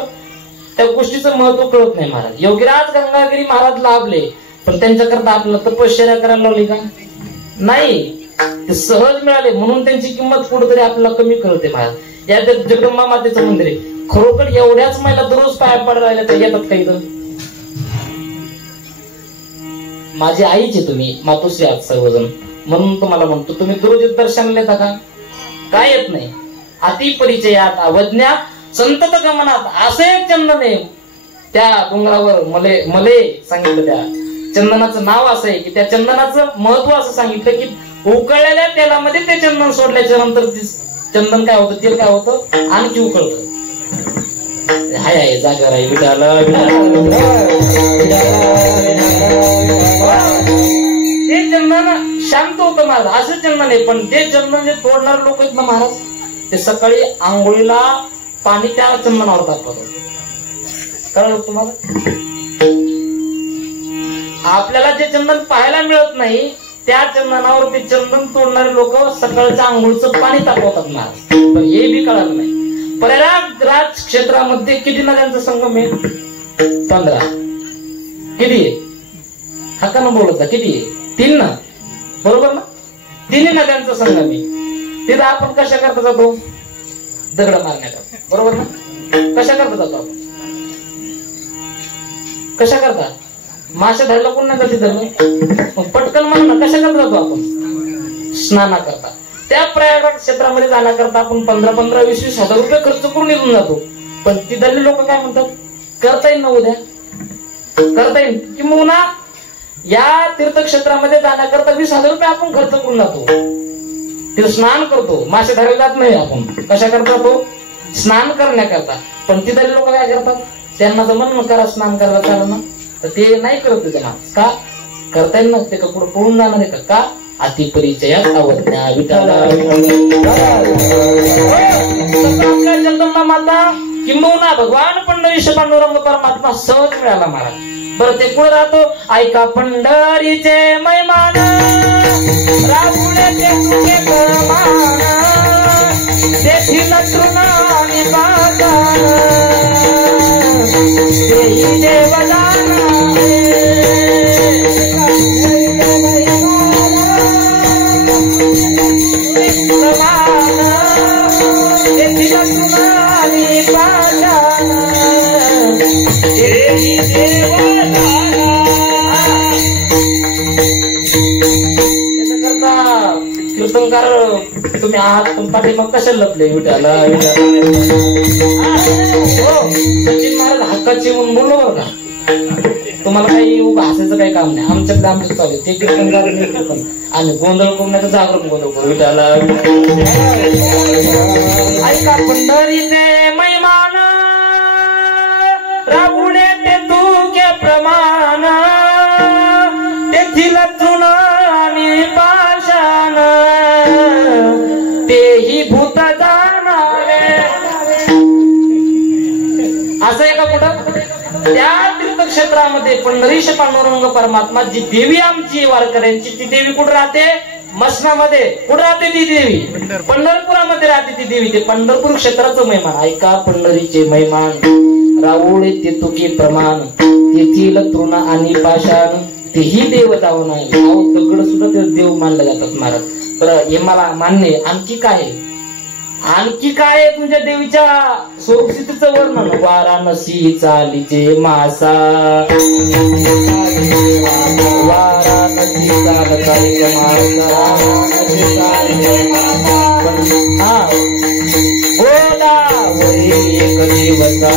त्या गोष्टीचं महत्व कळत नाही महाराज. योगीराज गंगागिरी महाराज लाभले, पण त्यांच्याकरता आपल्याला तपश्चर्या करायला लावली का? नाही. ते सहज मिळाले म्हणून त्यांची किंमत कुठेतरी आपल्याला कमी कळते महाराज. या जगदंबा मातेचं मंदिर आहे. खरोखर एवढ्याच महिला दररोज पाया पडायला राहिल्या तर येतात काही तर. माझी आईचे तुम्ही मातोश्री आहात सर्वजण, म्हणून तुम्हाला म्हणतो तुम्ही दररोज दर्शनाला येता का? काय येत नाही. अतिपरिचयात अवज्ञा संतत गमनात असे चंदन आहे. त्या डोंगरावर मले मले सांगितलं. त्या चंदनाचं नाव असं आहे की त्या चंदनाचं महत्व असं सांगितलं की उकळलेल्या तेलामध्ये ते चंदन सोडल्याच्या नंतर चंदन काय होतं, तेल काय होतं, आणखी उकळतं. हाय आहे जागर आहे विठाला. ते चंदन शांत होतं महाराज. असं चंदन आहे. पण ते चंदन जे तोडणारे लोक आहेत ना महाराज, ते सकाळी आंघोळीला पाणी त्या चंदनावर टाकतात. कळलं तुम्हाला? आपल्याला जे चंदन पाहायला मिळत नाही त्या चंदनावर ते चंदन तोडणारे लोक सकाळच्या आंघोळीचं पाणी तापवतात महाराज. पण हे बी कळलं नाही. प्रयागराज क्षेत्रामध्ये किती नद्यांचा संगम आहे? 15. किती आहे? हक्का न बोलत किती आहे? 3 ना, बरोबर ना? 3 नद्यांचा संगम आहे. तिथं आपण कशा करता जातो? दगड मारण्यात, बरोबर ना? कशा करता जातो आपण? कशा करता? मासे धरला कोण नाही जाते धरलं. पटकन म्हण ना, कशा करता जातो आपण? स्नाना करता. त्या प्रयागराज क्षेत्रामध्ये जाण्याकरता आपण 15-15, 20-20 हजार रुपये खर्च करून निघून जातो. पण ती दल्ली लोक काय म्हणतात? करता येईल ना उद्या. करता येईल. किंवा या तीर्थक्षेत्रामध्ये जाण्याकरता 20,000 रुपये आपण खर्च करून जातो. तिथं स्नान करतो, मासे धरायला जात नाही आपण. कशा करता तो स्नान करण्याकरता. पण तिथले लोक काय करतात, त्यांना जर म्हणणं करा स्नान करायला चालू ना, तर ते नाही करत त्यांना. का करता येईल ना, ते का पुढे पळून जाणार आहे का? अतिपरिचया सावज्ञा विठाला. आपल्या जगदंबा माता किंबहुना भगवान पंढरीश पांडुरंग परमात्मा सहज मिळाला महाराज. बरं ते कुठं राहतो? ऐका पंढरीचे मैमान राबुण्याचे तुझे प्रमाण तेथील तृणानी बागान तेही देवदान कीर्तनकार तुम्ही आहात, पण पाठीमाग कशाला लपले? विठाला सचिन महाराज हक्काची म्हणून बोललो बरं का. तुम्हाला काही हसायचं काही काम नाही. आमच्याकडे आमचं चालू ते कीर्तनकार आम्ही गोंधळ करू नका, जागरण गोंधळ करू. विठाला ऐका पंढरीचे मैमान राबुणे ते तुके प्रमाण तेथील तृण आणि पाषाण तेही भूत जाणारे. असं आहे का कुठं? त्या तीर्थक्षेत्रामध्ये पंढरीश पांडुरंग परमात्मा जी देवी आमची वारकऱ्यांची, ती देवी कुठं राहते? मसनामध्ये. कुठं राहते ती देवी? पंढरपुरामध्ये राहते ती देवी. ते पंढरपूर क्षेत्राचं महिमान. ऐका पंढरीचे महिमान राऊळे ते तुके प्रमाण तेथील तृण आणि पाषाण तेही देव जाऊ नाही. दगड सुद्धा ते देव मानले जातात महाराज. तर हे मला मान्य. आणखी काय आणखी काय तुमच्या देवीच्या स्वरूपस्थितीचं वर्णन? वाराणसी चालीचे मासा वाराणसी चालता एक मासा गोदावरी एक दिवसा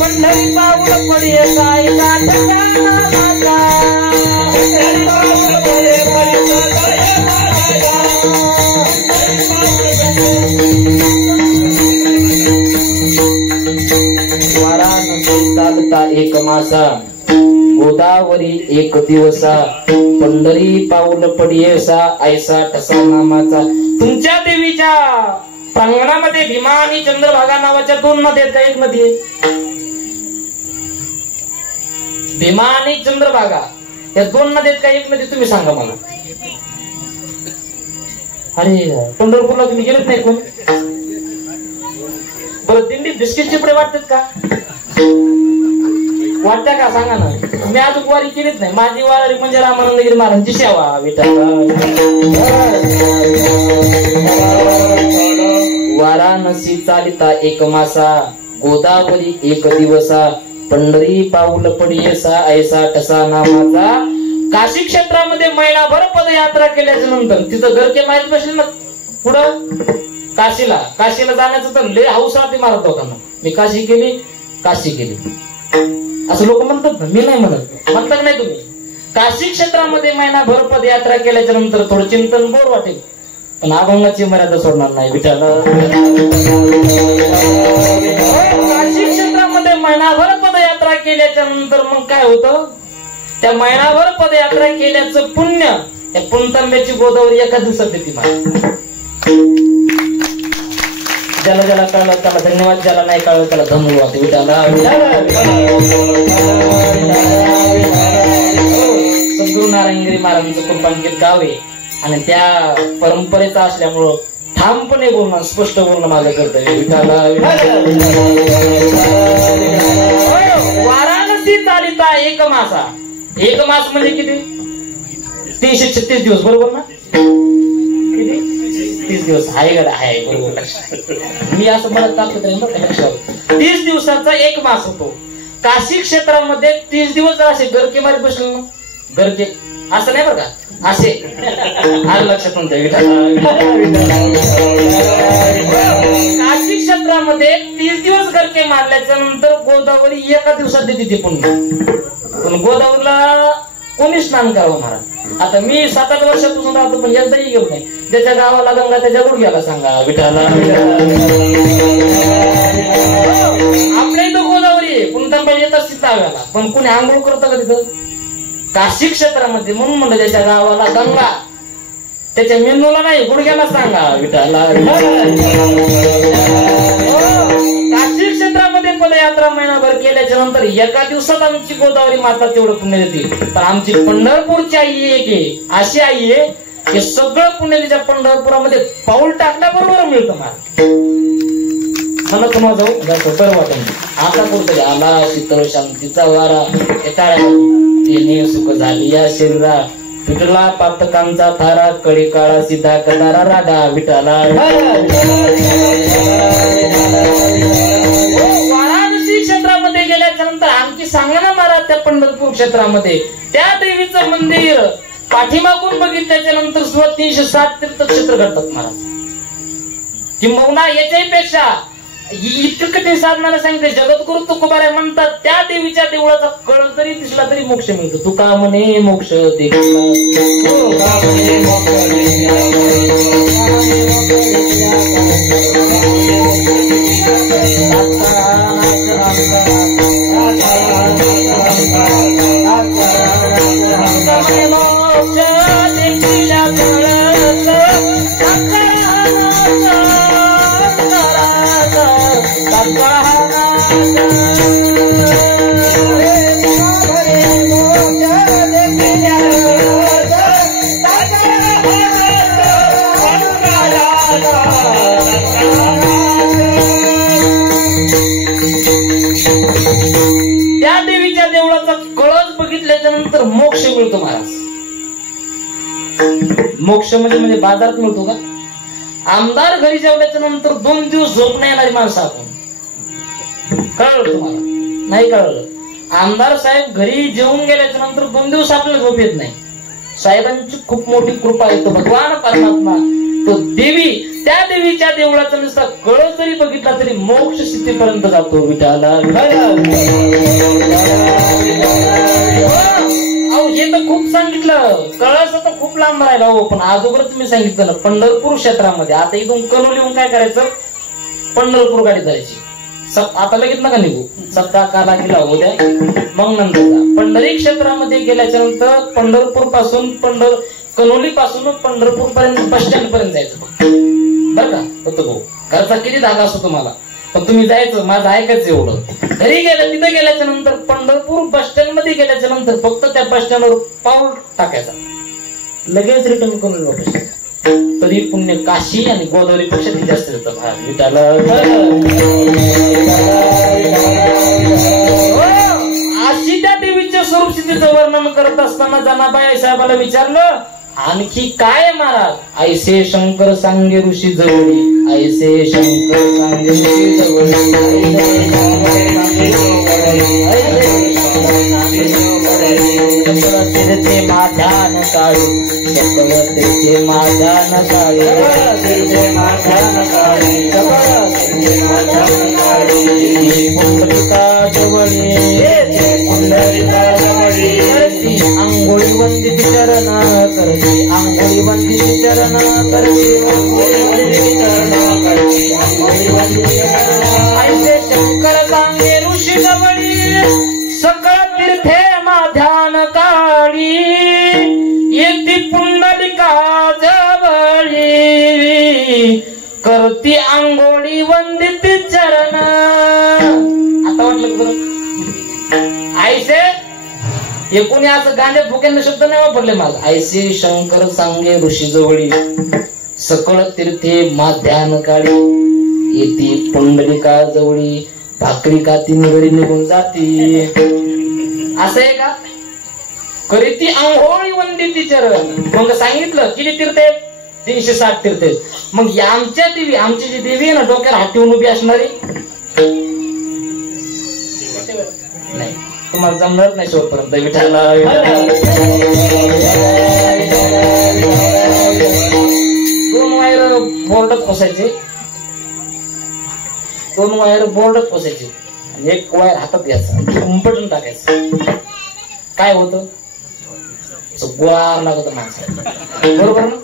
पंढरी पाऊल पडिये काय वाराणसी चालता एक मासा गोदावरी एक दिवसा पंढरी पाऊल पडियेसा ऐसा टसा नामाचा. तुमच्या देवीच्या प्रांगणामध्ये भीमा आणि चंद्रभागा नावाच्या 2 नद्या आहेत का? एक नदी आहे भीमा आणि चंद्रभागा. या 2 नद्या आहेत का? एक नदी तुम्ही सांगा मला. अरे पंढरपूरला तुम्ही गेलेत नाही कोण? बरं दिंडी बिस्किट चिपडे वाटतात का? वाटत्या का सांगा ना. मी अजून वारी केलीच नाही. माझी वारी म्हणजे रामानंदगिरी महाराजांची सेवा. विठाला वाराणसी चालिता एक मासा गोदावरी एक दिवसा पंढरी पाऊल पडियेसा ऐसा टसा नामाचा. काशी क्षेत्रामध्ये महिनाभर पदयात्रा केल्याच्या नंतर तिथं गरके माहीत बसले ना. पुढं काशीला जाण्याचं तर लय हौस राहते महाराज लोकांना. मी काशी केली असं लोक म्हणतात ना. मी नाही म्हणतात नाही तुम्ही. काशी क्षेत्रामध्ये महिनाभर पदयात्रा केल्याच्या नंतर थोडं चिंतन बोर वाटेल, पण अभंगाची मर्यादा सोडणार नाही. विचारलं काशी क्षेत्रामध्ये महिनाभर पदयात्रा केल्याच्या नंतर मग काय होतं? त्या महिनाभर पदयात्रा केल्याचं पुण्य या पुणतांब्याची गोदावरी एका दिवसात देते मला. ज्याला ज्याला कळलं त्याला धन्यवाद, ज्याला नाही कळलं त्याला धन्यवाद. सद्गुरु नारायणगिरी महाराजांचं कृपांकित गाव आहे आणि त्या परंपरेचा असल्यामुळं ठामपणे बोलणं, स्पष्ट बोलणं माझं कर्तव्य. वाराणसी चालिता एक मासा. एक मास म्हणजे किती? 336 दिवस बरोबर ना? किती? 30 दिवस. आहे गड आहे बरोबर लक्षात. मी असं म्हणत टाकत राहील ना लक्षात. 30 दिवसाचा एक मास होतो. काशी क्षेत्रामध्ये 30 दिवस असे गरके मारी बसले ना गरके असं नाही बरं का, असे आज लक्षात काशी क्षेत्रामध्ये 30 दिवस गरके मारल्याच्या नंतर गोदावरी एका दिवसात देते ती पुण्य. पण गोदावरीला कोणी स्नान करावं महाराज? आता मी 7-8 वर्षापासून राहतो पण एकदाही घेऊ नये. ज्याच्या गावाला गंगा त्याच्या गुडघ्याला सांगा विठाला. आपल्या इथं गोदावरी आहे पुण्य येत असते ताव्याला, पण कोणी आंघोळ करतं का तिथं? काशी क्षेत्रामध्ये म्हणून म्हणलं ज्याच्या गावाला गंगा त्याच्या मेंदूला नाही गुडघ्याला सांगा विठाला. काशी क्षेत्रामध्ये पदयात्रा महिनाभर केल्याच्या नंतर एका दिवसात आमची गोदावरी माता तेवढं पुण्य देते. पण आमची पंढरपूरची आई एक आहे, अशी आई आहे की सगळं पुण्य तिच्या पंढरपुरामध्ये पाऊल टाकल्याबरोबर मिळतं मला. मला तुम्हाला जाऊ जास्त बरं वाटत. आता कुठतरी आला शीतळ शांतीचा वारा, तिने सुख झाली या शरीरा, तुटला पातकांचा थारा, कडी काळा सीधा कतारा रागा विठाला. वाराणसी क्षेत्रामध्ये गेल्याच्या नंतर आणखी सांगा ना महाराज, त्या पंढरपूर क्षेत्रामध्ये त्या देवीचं मंदिर पाठीमागून बघितल्याच्या नंतर सुद्धा 307 तीर्थक्षेत्र घडतात महाराज. किंबहुना याच्याही पेक्षा इतकं कठीण साधनाला सांगितलं. जगद्गुरु तुकोबाराय म्हणतात त्या देवीच्या देवळाचा कळ जरी दिसला तरी मोक्ष मिळतो. तुका म्हणे मोक्ष त्या देवीच्या देवळाचा कळस बघितल्याच्या नंतर मोक्ष मिळतो महाराज. मोक्ष म्हणजे बाजारात मिळतो का? आमदार घरी जेवल्याच्या नंतर 2 दिवस झोप नाही येणारी माणसं आपण. कळलं तुम्हाला? नाही कळलं? आमदार साहेब घरी जेवून गेल्याच्या नंतर 2 दिवस आपल्याला झोप येत नाही. साहेबांची खूप मोठी कृपा आहे. तो भगवान परमात्मा, तो देवी, त्या देवीच्या देवळाचा नुसता कळस जरी बघितला तरी मोक्ष स्थितीपर्यंत जातो विठाला. हे तर खूप सांगितलं, कळस तर खूप लांब राहिला हो. पण अगोदर तुम्ही सांगितलं ना पंढरपूर क्षेत्रामध्ये. आता इथून कलोलीहून काय करायचं? पंढरपूर गाडी जायची. आता लगेच नका निघू, सप्ताह काला गेला उद्या मग नंतर जा. पंढरी क्षेत्रामध्ये गेल्याच्या नंतर पंढरपूर पासून कलोली पासून पंढरपूर पर्यंत बस स्टँड पर्यंत जायचं बरं का होतं भाऊ. घरचा किती धागा असतो तुम्हाला, पण तुम्ही जायचं, माझं ऐकायचं एवढं. घरी गेलं, तिथं गेल्याच्या नंतर पंढरपूर बस स्टँड मध्ये गेल्याच्या नंतर फक्त त्या बस स्टँडवर पाऊल टाकायचा, लगेच रिटर्न करून लोक. तरी पुण्य काशी आणि गोदावरी पेक्षा ते जास्त येतं विठाला. अशी त्या देवीच्या स्वरूप स्थितीचं वर्णन करत असताना जनाबाई साहेबाला विचारलं, आणखी काय महाराज? ऐसे शंकर सांगे ऋषी जवळी, ऐसे शंकर सांगे ऋषी जवळी, चक्रवर्तीचे माध्यान काळी, चक्रवर्तीचे माध्यान काळी, पुंडलिका जवळी, पुंडलिका जवळी, आंघोळी वंदित चरण करते, आंघोळी वंदित चरण करते, ऐसे शंकर सांगे ऋषी जवळी, सकळ तीर्थे माध्यान काळी, येती पुंडलिका जवळी, करती आंघोळी वंदित चरण. आता वाटलं बरं ऐसे हे कोणी असं गांजा फुक्यांना शब्द नाही वापरले मला. ऐसे शंकर सांगे ऋषी जवळी, सकळ तीर्थे माध्यान काळी, येती पुंडलिका जवळी, भाकरी काती निगडी निघून जाती. असं आहे का? करीती आंघोळी वंदिती चरण. मग सांगितलं किती तीर्थ आहेत? 360 तीर्थ आहेत. मग आमच्या देवी, आमची जी देवी आहे ना डोक्यावर हात ठेवून उभी असणारी, नाही तुम्हाला जमणार नाही शेवटपर्यंत विठाला. दोन वायर बोर्डात पोसायचे, दोन वायर बोर्डात पोसायचे आणि एक वायर हातात घ्यायचा उंपटून टाकायचं. काय होतं? गुळार लागत माणसाला, बरोबर ना?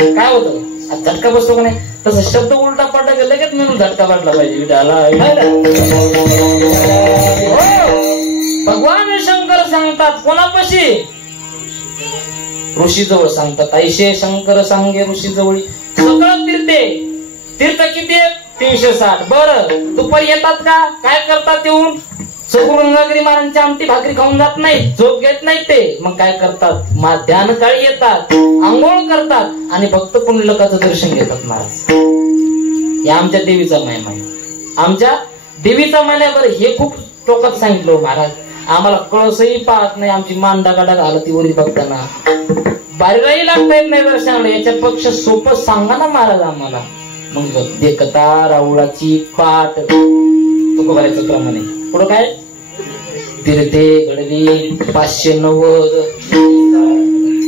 काय होतं? झटका बसतो का नाही? तसं शब्द उलटा पडला की लगेच म्हणून झटका पडला पाहिजे विठाला. भगवान शंकर सांगतात कोणापाशी? ऋषीजवळ सांगतात. ऐशे शंकर सांगे ऋषीजवळ सगळं तीर्थे. तीर्थ किती आहेत? 360. बरं, दुपारी येतात का? काय करतात येऊन? सगुरंगागिरी महाराजांची आमटी भाकरी खाऊन जात नाही, झोप घेत नाही ते. मग काय करतात? ध्यान काळी येतात, आंघोळ करतात आणि भक्त पुंडलिकाचं दर्शन घेतात महाराज. या आमच्या देवीचा महिमा आहे. आमच्या देवीचा महिना. बरं, हे खूप टोकात सांगितलं महाराज. आम्हाला कळसही पाहत नाही, आमची मान डागाडाग आलती वरी बघताना. बारीलाही लागता येत नाही दर्शनाला. याच्यापेक्षा सोपं सांगा ना महाराज आम्हाला. मग देखता राऊळाची पाठ तुकोबाराचं प्रमाणे. पुढं काय? तीर्थे घडली 590.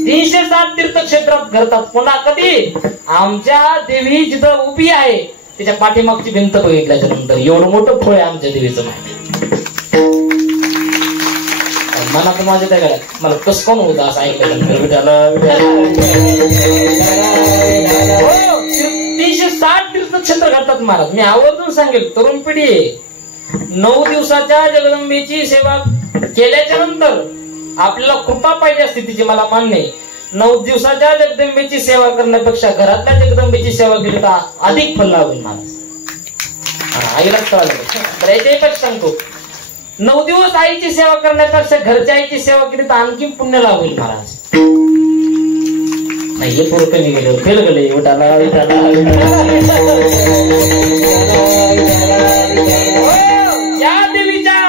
360 तीर्थक्षेत्रात करतात. पुन्हा कधी? आमच्या देवी जिथं उभी आहे त्याच्या पाठीमागची भिंत बघितल्याच्या नंतर एवढं मोठं फळ आहे आमच्या देवीचं. मनात माझ्या त्या घरात मला कस कोण होतं असं ऐकलं. 360 तीर्थक्षेत्र घडतात महाराज. मी आवर्जून सांगेल, तरुण पिढी 9 दिवसाच्या जगदंबेची सेवा केल्याच्या नंतर आपल्याला कृपा पाहिजे असते तिची, मला मान्य आहे. 9 दिवसाच्या जगदंबेची सेवा करण्यापेक्षा घरातल्या जगदंबेची सेवा केली तर अधिक फल लावेल महाराज. आईलाच कळालं. तर याच्यापेक्षा सांगतो, 9 दिवस आईची सेवा करण्यापेक्षा घरच्या आईची सेवा केली तर आणखी पुण्य लावेल महाराज. नाही, हे पोरं कमी गेले, फेल गेले. या देवीच्या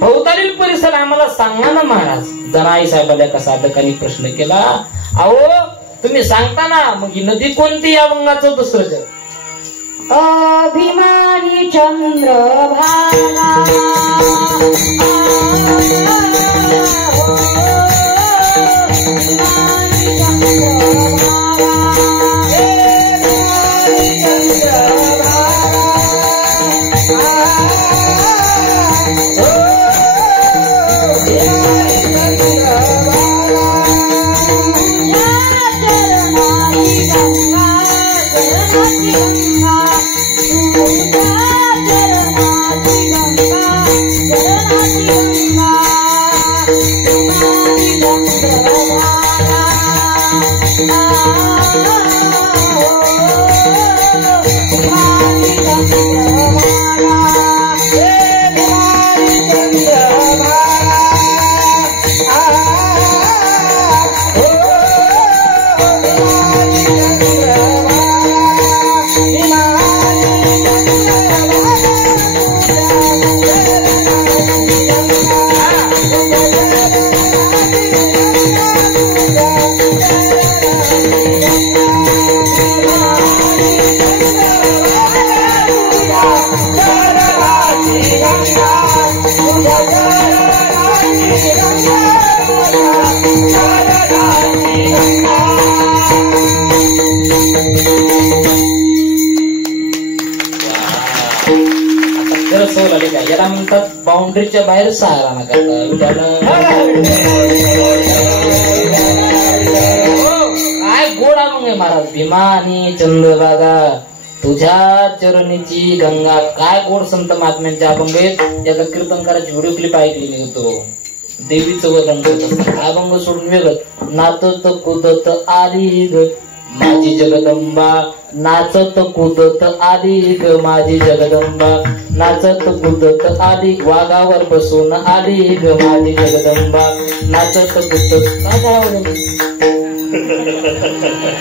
भोवतालील परिसर आम्हाला सांगा ना महाराज. जरा आई साहेबाला एका साधकांनी प्रश्न केला, अहो तुम्ही सांगता ना, मग ही नदी कोणती? या अभंगाचं दुसरं जग. अभिमानी चंद्रभागा याला म्हणतात बाउंड्रीच्या बाहेर सहारा नका. काय गोडा मग आहे महाराज. भीमानी चंद्रभागा तुझ्या चरणीची गंगा. काय गोड संत महात्म्यांच्या अभंग आहेत. त्याला कीर्तन करायची व्हिडिओ क्लिप ऐकली मी होतो. देवीचं वदन करत असतात. अभंग सोडून वेगळं. नाचत कुदत आली ग माझी जगदंबा, नाचत कुदत आली ग माझी जगदंबा, नाचत कुदत आली वाघावर बसून आली ग माझी जगदंबा, नाचत कुदत.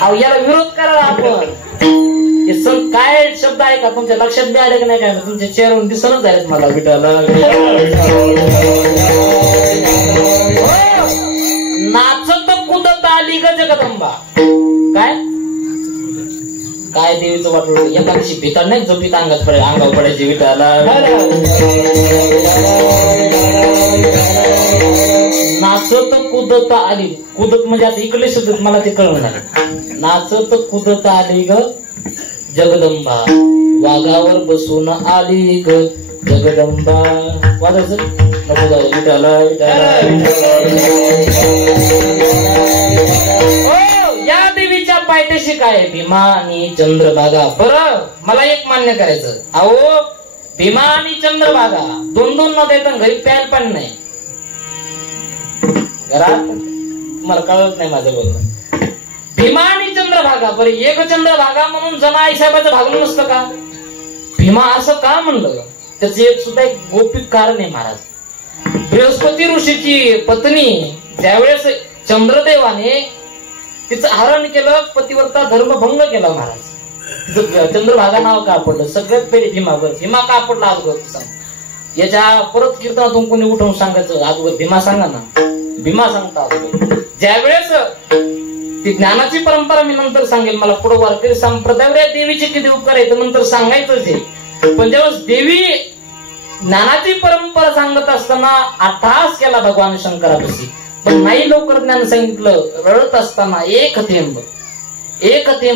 अहो याला विरोध करा आपण. हे सण काय शब्द आहे का तुमच्या लक्षात बी आले का नाही? काय तुमच्या चेहऱ्यावरून दिसतच झालेत मला विठाला. नाचत कुदत आली ग जगदंबा. काय काय देवीचं वाटलं. एका दिवशी भिकार नाही झोपीत अंगात पडायची विठाला. नाचत कुदत आली, कुदत म्हणजे आता इकडे सुद्धा मला ते कळणार. नाचत कुदत आली ग जगदंबा, वाघावर बसून आली ग जगदंबा. वाजायचं नको जाऊ, विठाला विठाला. या देवीच्या पायथ्याशी काय भीमा आणि चंद्रभागा. बरं मला एक मान्य करायचं, अहो भीमा आणि चंद्रभागा दोन दोन न देता घरी प्यायला पण नाही घरात. मला कळत नाही माझं बोलणं. भीमा आणि चंद्रभागा, बरं एक चंद्रभागा म्हणून जना आईसाहेबाचं भागलं नसतं का? भीमा असं का म्हणलं त्याचं एक सुद्धा एक गोपिक कारण आहे महाराज. बृहस्पती ऋषीची पत्नी ज्यावेळेस चंद्रदेवाने तिचं हरण केलं, पतिव्रता धर्मभंग केला महाराज. तिचं चंद्रभागा नाव का पडलं? सगळ्यात पहिले भीमावर. भीमा का पडला अगोदर सांग. याच्या परत कीर्तनातून कोणी उठवून सांगायचं अगोदर भीमा सांगा ना. भीमा सांगता अगोदर. ज्यावेळेस ती ज्ञानाची परंपरा मी नंतर सांगेल, मला पुढे वारकरी संप्रदायावर या देवीचे किती उपकार आहेत नंतर सांगायचंच आहे. पण ज्यावेळेस देवी ज्ञानाची परंपरा सांगत असताना अट्टहास केला भगवान शंकरापाशी, पण नाही लवकर ज्ञान सांगितलं. रडत असताना एक थेंब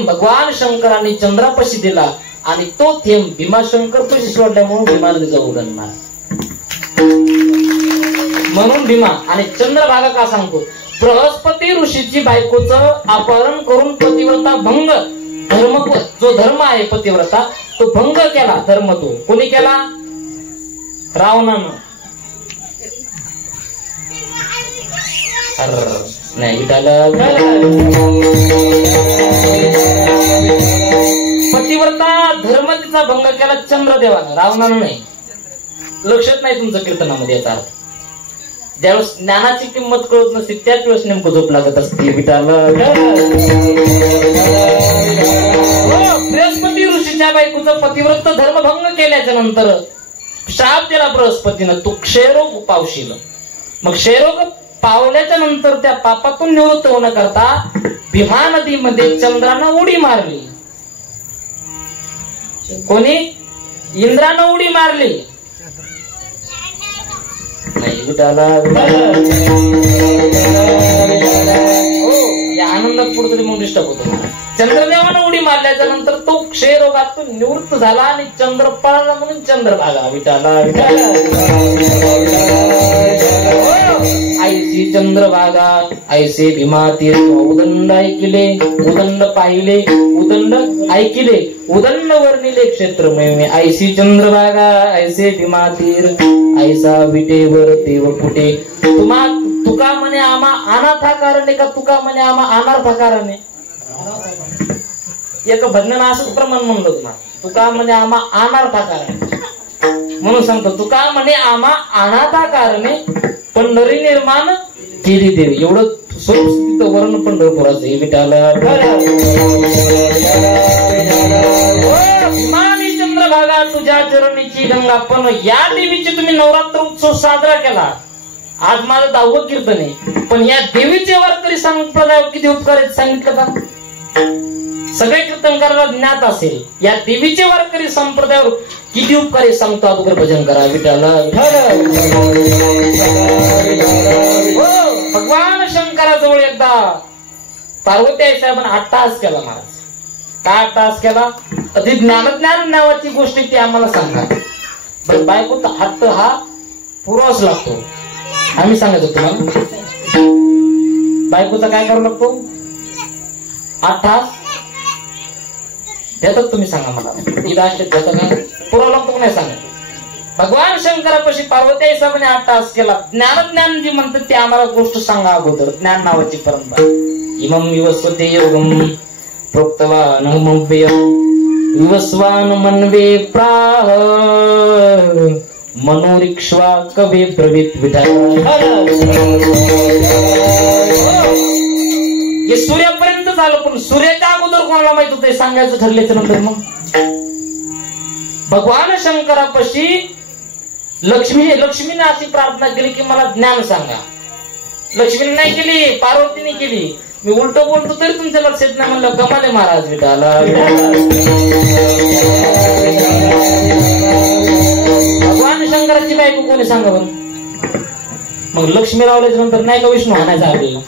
भगवान शंकरांनी चंद्रापाशी दिला आणि तो थेंब भीमाशंकर पाशी सोडल्यामुळे भीमाला जाऊ उडण मार. म्हणून भीमा आणि चंद्रभागा का सांगतो? बृहस्पती ऋषीची बायकोचं अपहरण करून पतिव्रता भंग, धर्म जो धर्म आहे पतिव्रता तो भंग केला. धर्म तो कोणी केला? रावणानं. नाही पतिव्रता धर्म तिचा भंग केला चंद्रदेवानं, रावणानं नाही. लक्षात नाही तुमचं कीर्तनामध्ये याचा अर्थ. ज्यावेळेस ज्ञानाची किंमत कळत नसते त्याच वेळेस नेमकं झोप लागत असते. बृहस्पती ऋषीच्या बायकोचं पतिव्रत धर्मभंग केल्याच्या नंतर शाप दिला बृहस्पतीनं, तू क्षयरोग पावशील. मग क्षयरोग पावल्याच्या नंतर त्या पापातून निवृत्त होण्याकरता भीमा नदीमध्ये चंद्रानं उडी मारली. कोणी? इंद्रानं उडी मारली. नाही विठाला या आनंदात कुठेतरी मग डिस्टर्ब होतो. चंद्रदेवानं उडी मारल्याच्या नंतर तो क्षयरोगातून निवृत्त झाला आणि चंद्र पळाला म्हणून चंद्रभागा. विठाला विठाला. ऐसी चंद्रभागा ऐसे भीमा तीर्थ, उदंड ऐकिले उदंड पाहिले उदंड ऐकिले उदंड वर्णिले क्षेत्रमय. ऐसी चंद्रभागा ऐसे भीमा तीर्थ, ऐसा विटेवर देव कुठे. तुका म्हणे आम्हा अनाथा कारणे का तुका म्हणे आम्हा अनार्था कारणे. एक भजनानं असंच प्रमाण म्हणलं तुम्हाला. तुका म्हणे आम्हा अनार्था कारणे म्हणून सांगतो. तुका म्हणे आम्हा अनाथा कारणे पंढरी निर्माण केली देवी. एवढं स्वरूप वर्ण पंढरपुराचं विठाला. भीमानी चंद्रभागा तुझ्या चरणीची गंगा. पण या देवीचे तुम्ही नवरात्र उत्सव साजरा केला. आज माझं 10वं कीर्तन आहे, पण या देवीचे वारकरी संप्रदायावर किती उपकार आहेत सांगितलं का? सगळे कीर्तनकाराला ज्ञात असेल. या देवीचे वारकरी संप्रदायावर किती उपकार आहे सांगतो. अगोदर भजन करा विठाला. भगवान शंकराजवळ एकदा पार्वती आई साहेबांना अट्टहास केला महाराज. काय अट्टहास केला? अति ज्ञानज्ञान नावाची गोष्ट ती आम्हाला सांगा. बरं बायकोचा हट्ट हा पुरावाच लागतो. आम्ही सांगायचो तुम्हाला बायकोचा काय करावं लागतो? अट्टहास देतात तुम्ही सांगा मला. पुरावा लागतो नाही सांगा. भगवान शंकरापाशी पार्वती आई साहेबांनी अट्टहास केला. ज्ञान जी म्हणतात ते आम्हाला गोष्ट सांगा अगोदर. ज्ञान नावाची परंपरा. इमं विवस्वते योगम प्रोक्तवान विवस्वान मनवे प्राह मनोरिक्ष्वा कवे प्रवीत विठाला. हे सूर्यापर्यंत झालं, पण सूर्याच्या अगोदर कोणाला माहित होतं सांगायचं ठरल्याच्या नंतर मग भगवान शंकरापाशी लक्ष्मीने अशी प्रार्थना केली की मला ज्ञान सांगा. लक्ष्मीने नाही केली, पार्वतीने केली. मी उलट बोलतो तरी तुमच्या लक्षात नाही म्हणलं. कमाले महाराज विठाला. भगवान शंकराची बायको कोणी सांगा बरं? मग लक्ष्मी लावल्याच्या नंतर नाही का विष्णू आणायचा आपल्याला?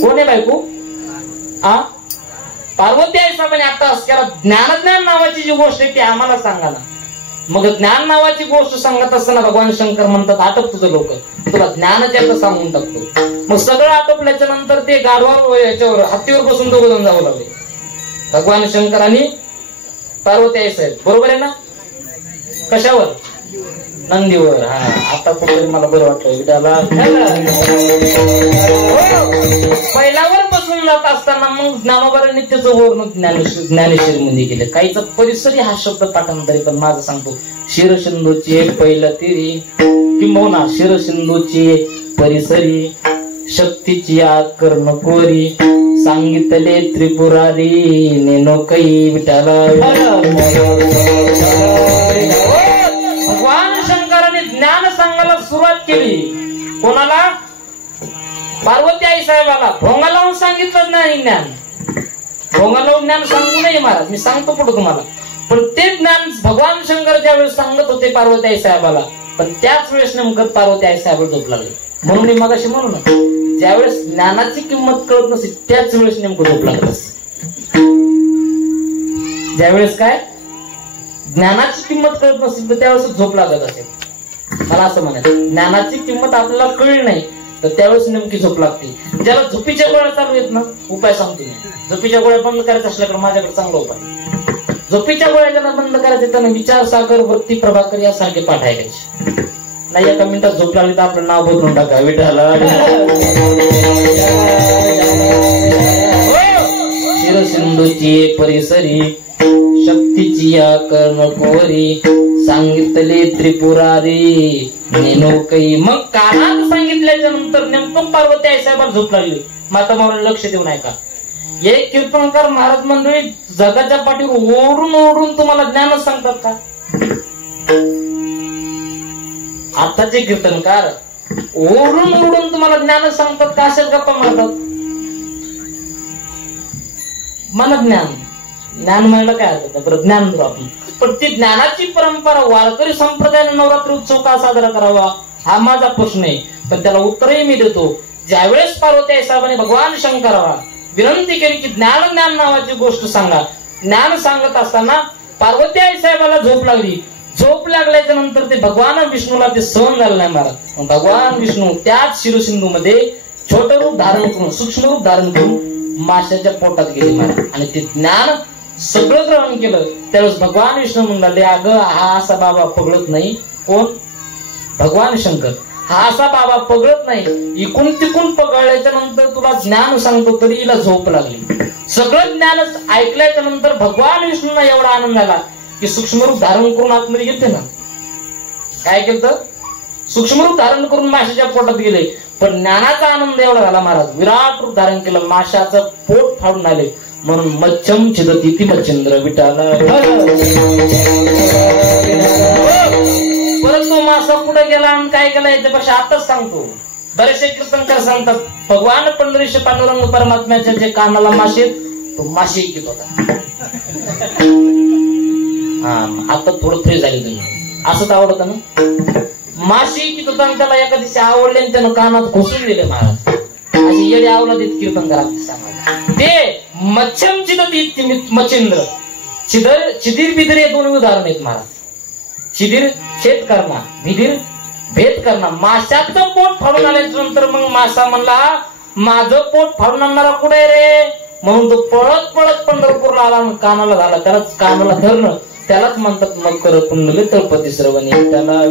कोण आहे बायको? पार्वती आई साहेबांनी आता असल्याला ज्ञानज्ञान नावाची जी गोष्ट आहे ती आम्हाला सांगा ना. मग ज्ञान नावाची गोष्ट सांगत असताना भगवान शंकर म्हणतात आटप तुझं लोक, तुला ज्ञानच सांगून टाकतो. मग सगळं आटोपल्याच्या नंतर ते गाढवावर याच्यावर हत्तीवर बसून दोघं जण जाऊ लागले, भगवान शंकर आणि पार्वती आई साहेब. बरोबर आहे ना? कशावर? नंदीवर. आता कुठेतरी मला बरं वाटलं विटाला. पहिल्यावर बसून जात असताना मग ज्ञानोबारांनी त्याचं वर्णन ज्ञानेश्वरी मध्ये केलं. काहीच परिसरी हा शब्द पाठांतरी, पण माझं सांगतो शिरसिंधूची पहिलं तिरी किंबहुना शिरसिंधूची परिसरी शक्तीची आकर्ण कोरी सांगितले त्रिपुरारी नेनो कै विटाला. भगवान शंकराने ज्ञान सांगायला सुरुवात केली. कोणाला? पार्वती आई साहेबाला. भोंगा लावून सांगितलं नाही ज्ञान. भोंगा लावून ज्ञान सांगू नये महाराज, मी सांगतो पुढे तुम्हाला. पण ते ज्ञान भगवान शंकर ज्यावेळेस सांगत होते पार्वती आई साहेबाला, पण त्याच वेळेस नेमकं पार्वती आई साहेब झोप लागले. म्हणून मी मगाशी म्हणू ना, ज्यावेळेस ज्ञानाची किंमत कळत नसेल त्याच वेळेस नेमकं झोप लागत असते. ज्यावेळेस काय ज्ञानाची किंमत कळत नसेल तर त्यावेळेस झोप लागत असेल. मला असं म्हणायचं, ज्ञानाची किंमत आपल्याला कळली नाही तर त्यावेळेस नेमकी झोप लागते. ज्याला झोपीच्या गोळ्या चालू आहेत ना, उपाय सांगते मी. झोपीच्या गोळ्या बंद करायच्या असल्याकडे माझ्याकडे चांगला उपाय. झोपीच्या गोळ्या ज्याला बंद करायचे त्यांना विचार सागर वृत्ती प्रभाकर यासारखे पाठ ऐकायचे. नाही एका मिनिटात झोप लागली तर आपलं नाव बदलून टाका विठाला. शिरसिंधूची परिसरी शक्तीची या कर्णकोरी सांगितले त्रिपुरारी नेनो कै. मग कानात सांगितल्याच्या नंतर नेमकं पार्वती आई साहेबांना झोप लागली. माता माऊली लक्ष देऊन ऐका. एक कीर्तनकार महाराज मंडळी जगाच्या पाठीवर ओढून ओढून तुम्हाला ज्ञानच सांगतात का? आताचे कीर्तनकार ओढून ओढून तुम्हाला ज्ञानच सांगतात का? अशाच गप्पा मारतात. मन ज्ञान ज्ञान म्हणलं काय अर्थ? बरं ज्ञान आपण, पण ती ज्ञानाची परंपरा वारकरी संप्रदायाने नवरात्री उत्सव का साजरा करावा हा माझा प्रश्न आहे. पण त्याला उत्तरही मी देतो. ज्यावेळेस पार्वती आई साहेबांनी भगवान शंकराला विनंती केली की ज्ञान ज्ञान नावाची गोष्ट सांगा, ज्ञान सांगत असताना पार्वती आई साहेबाला झोप लागली. झोप लागल्याच्या नंतर ते भगवान विष्णूला ते सहन झालं नाही महाराज. भगवान विष्णू त्याच शिरसिंधू मध्ये छोटं रूप धारण करून सूक्ष्म रूप धारण करून माशाच्या पोटात गेले महाराज आणि ते ज्ञान सगळं ग्रहण केलं. त्यावेळेस भगवान विष्णू म्हणाले, अगं हा असा बाबा पगळत नाही. कोण? भगवान शंकर. हा असा बाबा पगळत नाही. इकून तिकून पगळल्याच्या नंतर तुला ज्ञान सांगतो तरी हिला झोप लागली. सगळं ज्ञान ऐकल्याच्या नंतर भगवान विष्णूंना एवढा आनंद झाला की सूक्ष्मरूप धारण करून आतमध्ये गेलते ना. काय केलं? सूक्ष्मरूप धारण करून माशाच्या पोटात गेले. पण ज्ञानाचा आनंद एवढा झाला महाराज, विराट रूप धारण केलं, माशाचं पोट फाडून आले. म्हणून मच्छम छिदती ती मच्छिंद्र विटाला. परंतु मासा पुढे गेला आणि काय केला याच्यापेक्षा आताच सांगतो. बरेचसे कीर्तनकार सांगतात भगवान पंढरीश पांडुरंग परमात्म्याच्या जे कानाला मासे तो मासे घेत होता. आता थोडं फ्री झाले तुम्ही. असंच आवडतं ना. माशी की होता त्याला एका दिवशी आवडले आणि त्यानं कानात घुसून दिले महाराज. अशी येडे आवला देत कीर्तनकार ते मच्छम चिदती मच्छिंद्र चिदीर बिदीर हे दोन उदाहरण आहेत महाराज. चिदीर छेद करणं, बिदीर भेद करणं. माशाचं पोट फाडून आल्याच्या नंतर मग मासा म्हणला माझं पोट फाडून आणणारा कुठे रे? म्हणून तो पळत पळत पंढरपूरला आला आणि कानाला झाला. त्यालाच कानाला धरणं त्यालाच म्हणतात मग कर पुण्य तळपती श्रवणी. त्याला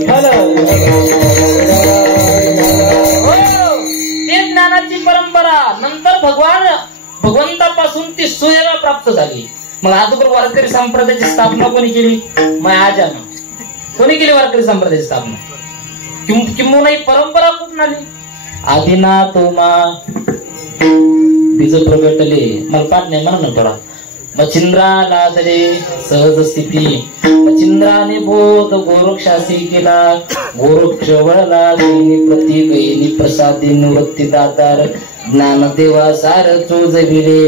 ते ज्ञानाची परंपरा नंतर भगवंतापासून ती सुयला प्राप्त झाली. मग अगोदर वारकरी संप्रदायाची स्थापना कोणी केली? मग आजानं. कोणी केली वारकरी संप्रदायाची स्थापना? किंबहुना ही परंपरा कुठून आली? आदिनाथ उमा बीज प्रगटले. मला पाठ नाही म्हणा ना थोडा. मच्छिंद्राला दरे सहज स्थिती मच्छिंद्राने बोध गोरक्षासी केला. गोरक्ष वळला गैनी प्रती गैनी प्रसादी निवृत्ती दातार ज्ञानदेवा सार चोजविले.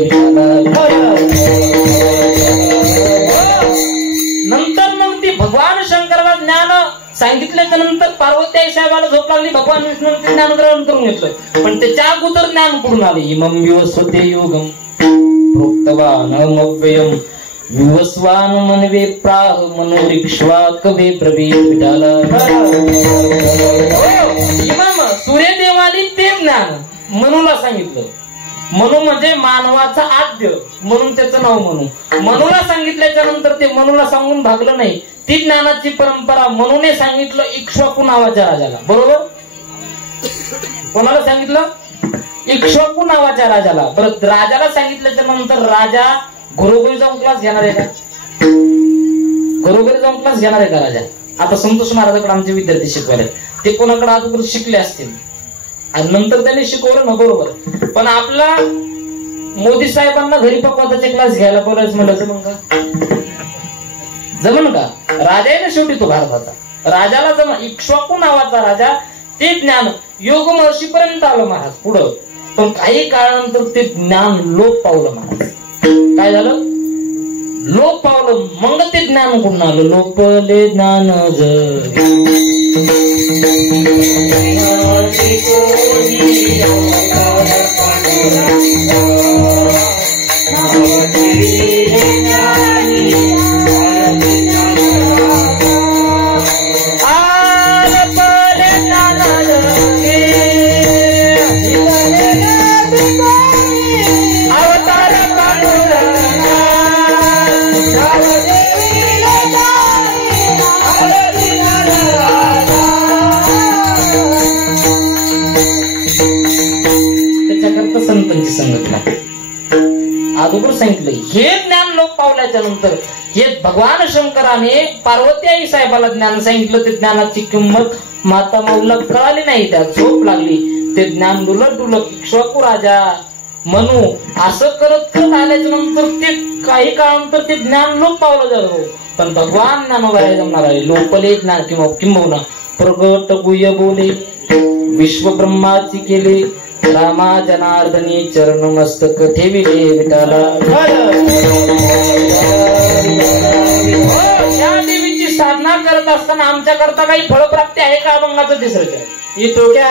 नंतर मग ती भगवान शंकराला ज्ञान सांगितल्याच्या नंतर पार्वती आई साहेबाला झोप लागली, भगवान विष्णू ते ज्ञान ग्रहण करून घेतलं. पण त्याच्या अगोदर ज्ञान कुठून आले? इमं विवस्वते योगम प्रोक्तवानमव्ययम विवस्वान मनवे प्राह मनोरिक्ष्वा कवे प्रवेश विठाला. इमाम सूर्यदेवानी ते ज्ञान मनूला सांगितलं. मनू म्हणजे मानवाचा आद्य, म्हणून त्याचं नाव मनू. मनूला सांगितल्याच्या नंतर ते मनूला सांगून भागलं नाही. ती ज्ञानाची परंपरा मनूने सांगितलं इक्ष्वाकू नावाच्या राजाला. बरोबर? कोणाला सांगितलं? इक्ष्वाकू नावाच्या राजाला. परत राजाला सांगितल्याच्या नंतर राजा घरोघरी जाऊन क्लास घेणार आहे का? घरोघरी जाऊन क्लास घेणार आहे का राजा? आता संतोष महाराजाकडे आमचे विद्यार्थी शिकवायला, ते कोणाकडे अगोदर शिकले असतील आणि नंतर त्यांनी शिकवलं ना, बरोबर. पण आपला मोदी साहेबांना घरी पकवाताचे क्लास घ्यायला बोलायचं म्हणलं जमन का? जमन का? राजा आहे ना शेवटी तो भारताचा. राजाला जमन. इक्ष्वाकू नावाचा राजा ते ज्ञान योग महर्षीपर्यंत आलं महाराज पुढं. पण काही काळानंतर ते ज्ञान लोप पावलं महाराज. काय झालं? लोप पावलं. मग ते ज्ञान कुठून आलं? लोपले ज्ञान संतांची संगत नाही. अगोदर सांगितलं हे ज्ञान लोक पावल्याच्या नंतर हे भगवान शंकराने पार्वती आई साहेबाला ज्ञान सांगितलं. ते ज्ञानाची किंमत माता माऊला कळाली नाही, त्या झोप लागली. ते ज्ञान डुलत डुलत इक्ष्वाकू राजा मनू असं करत करत आल्याच्या नंतर ते काही काळानंतर ते ज्ञान लोक पावलं जातं. पण भगवान ज्ञानोबाला जमणार आहे. लोपले ज्ञान किंबहुना प्रगट गुह्य बोले विश्व ब्रह्माची केले रामा जनार्दनी चरण मस्तक ठेविले विठाला. या देवीची साधना करत असताना आमच्या करता काही फळप्राप्ती आहे का? अभंगाचं तिसरं चरण. इतो क्या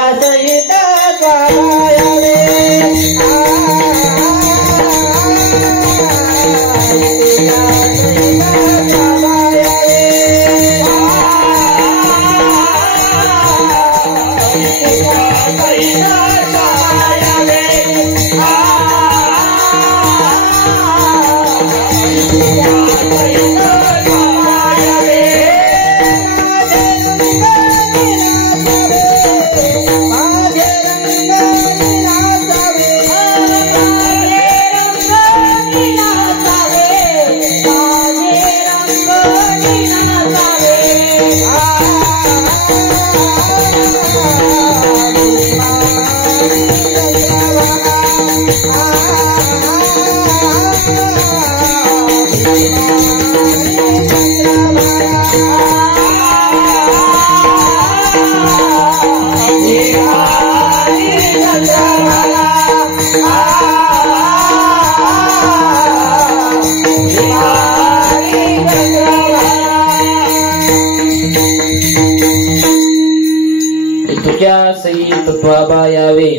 तत्वाबायावे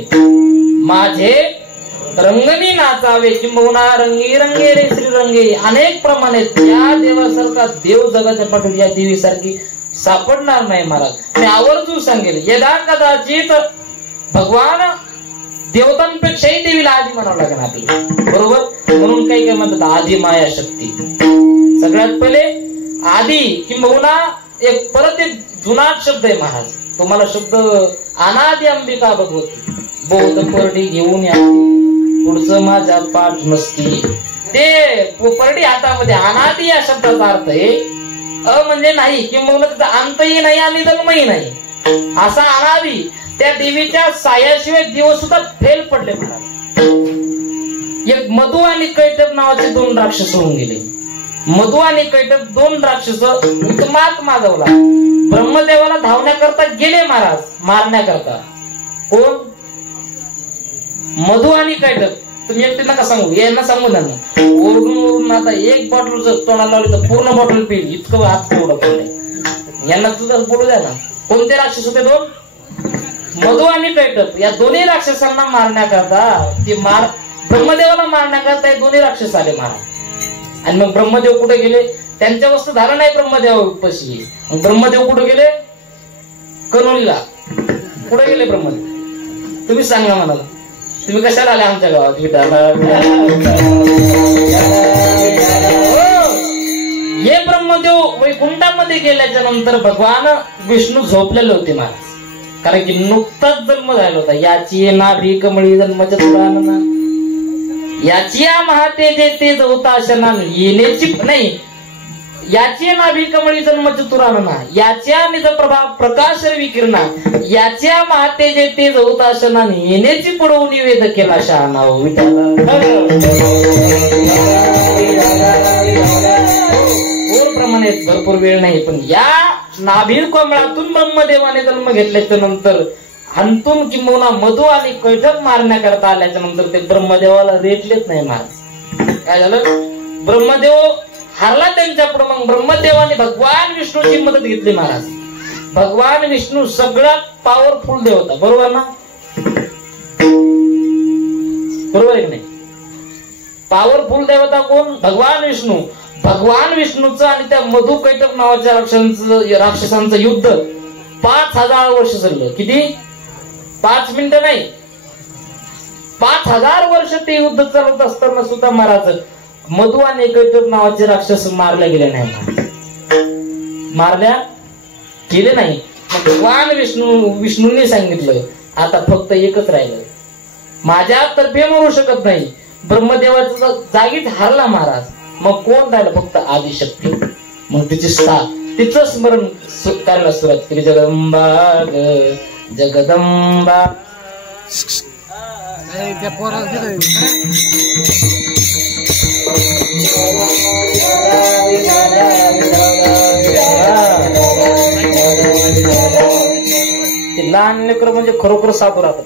माझे रंगनी नाचावे किंबहुना रंगी रंगे रे श्रीरंगे. अनेक प्रमाणे त्या देवासारखा देव जगाच्या पाठीत या देवीसारखी सापडणार नाही महाराज. मी आवर्जून सांगेल यदा कदाचित भगवान देवतांपेक्षाही देवीला आधी म्हणावं लागेल आपल्याला. बरोबर? म्हणून काही काय म्हणतात आधी माया शक्ती. सगळ्यात पहिले आधी किंबहुना एक परत एक जुनाट शब्द आहे महाराज. तुम्हाला शब्द अनादि अंबिका भगवती बौद्ध परडी घेऊन या पुढचं माझा पाठ नसती. ते परडी हातामध्ये अनादि या शब्दाचा अर्थ आहे अ म्हणजे नाही किंवा त्याचा अंतही नाही आणि जन्मही नाही असा अनादि. त्या देवीच्या सायाशिवाय दिवस सुद्धा फेल पडले महाराज. एक मधु आणि कैटभ नावाचे दोन राक्षस होऊन गेले. मधु आणि कैटभ दोन राक्षस उत्मात माजवला. ब्रह्मदेवाला धावण्याकरता गेले महाराज मारण्याकरता. कोण? मधु आणि कैटभ. तुम्ही एकटे नका सांगू, यांना सांगू त्यांना. ओरडून ओरडून आता एक बॉटल जर तोंडाला लावली तर पूर्ण बॉटल पिईल इतकं हात तेवढं पडलंय. यांना तुझा बोलू द्या ना. कोणते राक्षस होते दोन? मधु आणि कैटभ. या दोन्ही राक्षसांना मारण्याकरता ब्रह्मदेवाला मारण्याकरता हे दोन्ही राक्षस आले महाराज. आणि मग ब्रह्मदेव कुठे गेले? त्यांच्या वस्तू झालं नाही ब्रह्मदेवापाशी. मग ब्रह्मदेव कुठे गेले? कनोलीला. कुठे गेले ब्रह्मदेव? तुम्ही सांगा मला. तुम्ही कशाला आले आमच्या गावात? हे ब्रह्मदेव वैकुंठामध्ये गेल्याच्या नंतर भगवान विष्णू झोपलेले होते महाराज. कारण की नुकताच जन्म झाला होता. याची नाभी कमळी जन्मच्या तुराना, याची महाते जे ते जवताशना येण्याची नाही, याची नाभी कमळी जन्म चतुरानना, याच्या निज प्रभा प्रकाश विकिरणा, याच्या महाते जे ते जवताशना येण्याची पुढवून निवेद केला शहाणा प्रमाणे. भरपूर वेळ नाही पण या नाभी कमळातून ब्रह्मदेवाने जन्म घेतल्याच्या नंतर हंतून किंवा मधु आणि कैटभ मारण्याकरता आल्याच्या नंतर ते ब्रह्मदेवाला रेटलेच नाही महाराज. काय झालं? ब्रह्मदेव हारला त्यांच्या पुढे. मग ब्रह्मदेवाने भगवान विष्णूची मदत घेतली महाराज. भगवान विष्णू सगळ्यात पॉवरफुल देव होता. बरोबर ना? बरोबर आहे की नाही? पॉवरफुल देवता कोण? भगवान विष्णू. भगवान विष्णूचं आणि त्या मधु कैटभ नावाच्या राक्षसांचं युद्ध 5000 वर्ष चाललं. किती? 5 मिनिटं नाही, 5000 वर्ष ते युद्ध चालत असताना सुद्धा महाराज मधु आणि कैटभ नावाचे राक्षस मारल्या गेले नाही. मारल्या गेले नाही. भगवान विष्णूंनी सांगितलं आता फक्त एकच राहिलं. माझ्या तर्फे मरू शकत नाही. ब्रह्मदेवाचा जागीच हारला महाराज. मग कोण राहिलं? फक्त आदिशक्ती. मग तिचं स्मरण करायला सुरुवात केली. जगदंबा जगदंबा. ते लहान लेकर म्हणजे खरोखर साधू राहतात.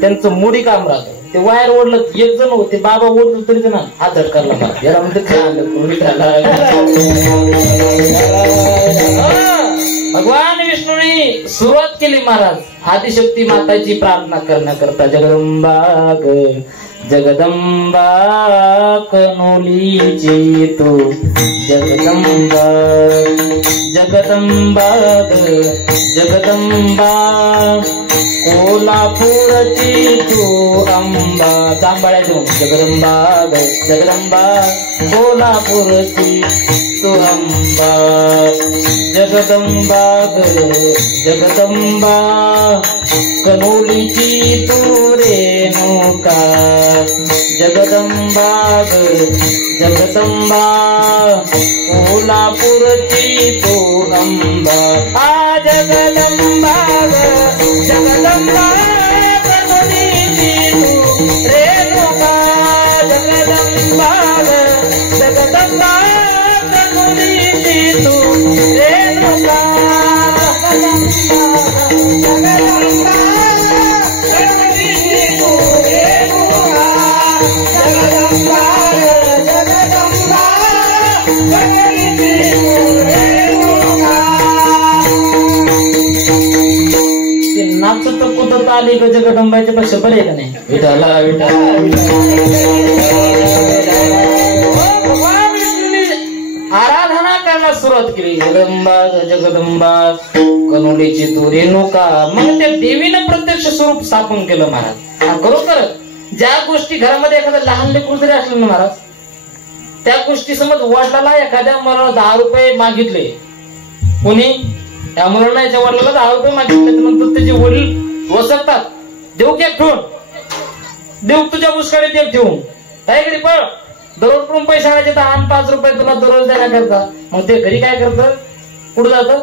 त्यांचं मोडी काम राहतं. ते वायर ओढलं एक जण होते बाबा ओढलं तरी ना हात झटकारला मला याला म्हणजे भगवान विष्णूने सुरुवात केली महाराज आदिशक्ती माताची प्रार्थना करण्याकरता. जगदंबा जगदंबा कनोलीची तू जगदंबा जगदंबा जगदंबा कोल्हापूरची तू अंबा. जांभळ्या देऊ. जगदंबा जगदंबा कोल्हापूरची तू अंबा. जगदंबा जगदंबा कनोलीची तू रेणुका. जगदंबा जगदंबा कोल्हापूरची तू अंबा. आ जगदंबा जगदंबा कनोलीची तू रेणुका. जगदंबा जगदंबा कनोलीची तू रेणुका. जगदंबा कनोलीची तू रेणुका. जगदंबा जगदंबा कनोलीची तू रेणुका. नाचत कुदत आली ग जगदंबाच्या पेक्षा बरे का नाही? विठाला विठाला आराधना करायला सुरुवात केली. जगदंबा जगदंबा कनोलीची तू रेणुका. मग त्या देवीनं प्रत्यक्ष स्वरूप स्थापन केलं महाराज. खरोखर ज्या गोष्टी घरामध्ये एखादं लहान लेकरू जरी असलं ना महाराज त्या गोष्टी समज वडिलाला एखाद्या मुलाला 10 रुपये मागितले कोणी त्या मुलांना याच्या वडिलाला 10 रुपये मागितले नंतर त्याचे वडील वसकतात. देऊ की ठेवून देऊ तुझ्या पुष्काळीत एक ठेवून काय घरी पळ दररोज कडून पैसे आणायचे तर 5 रुपये तुला दररोज देण्याकरता. मग ते घरी काय करतं? कुठं जातं?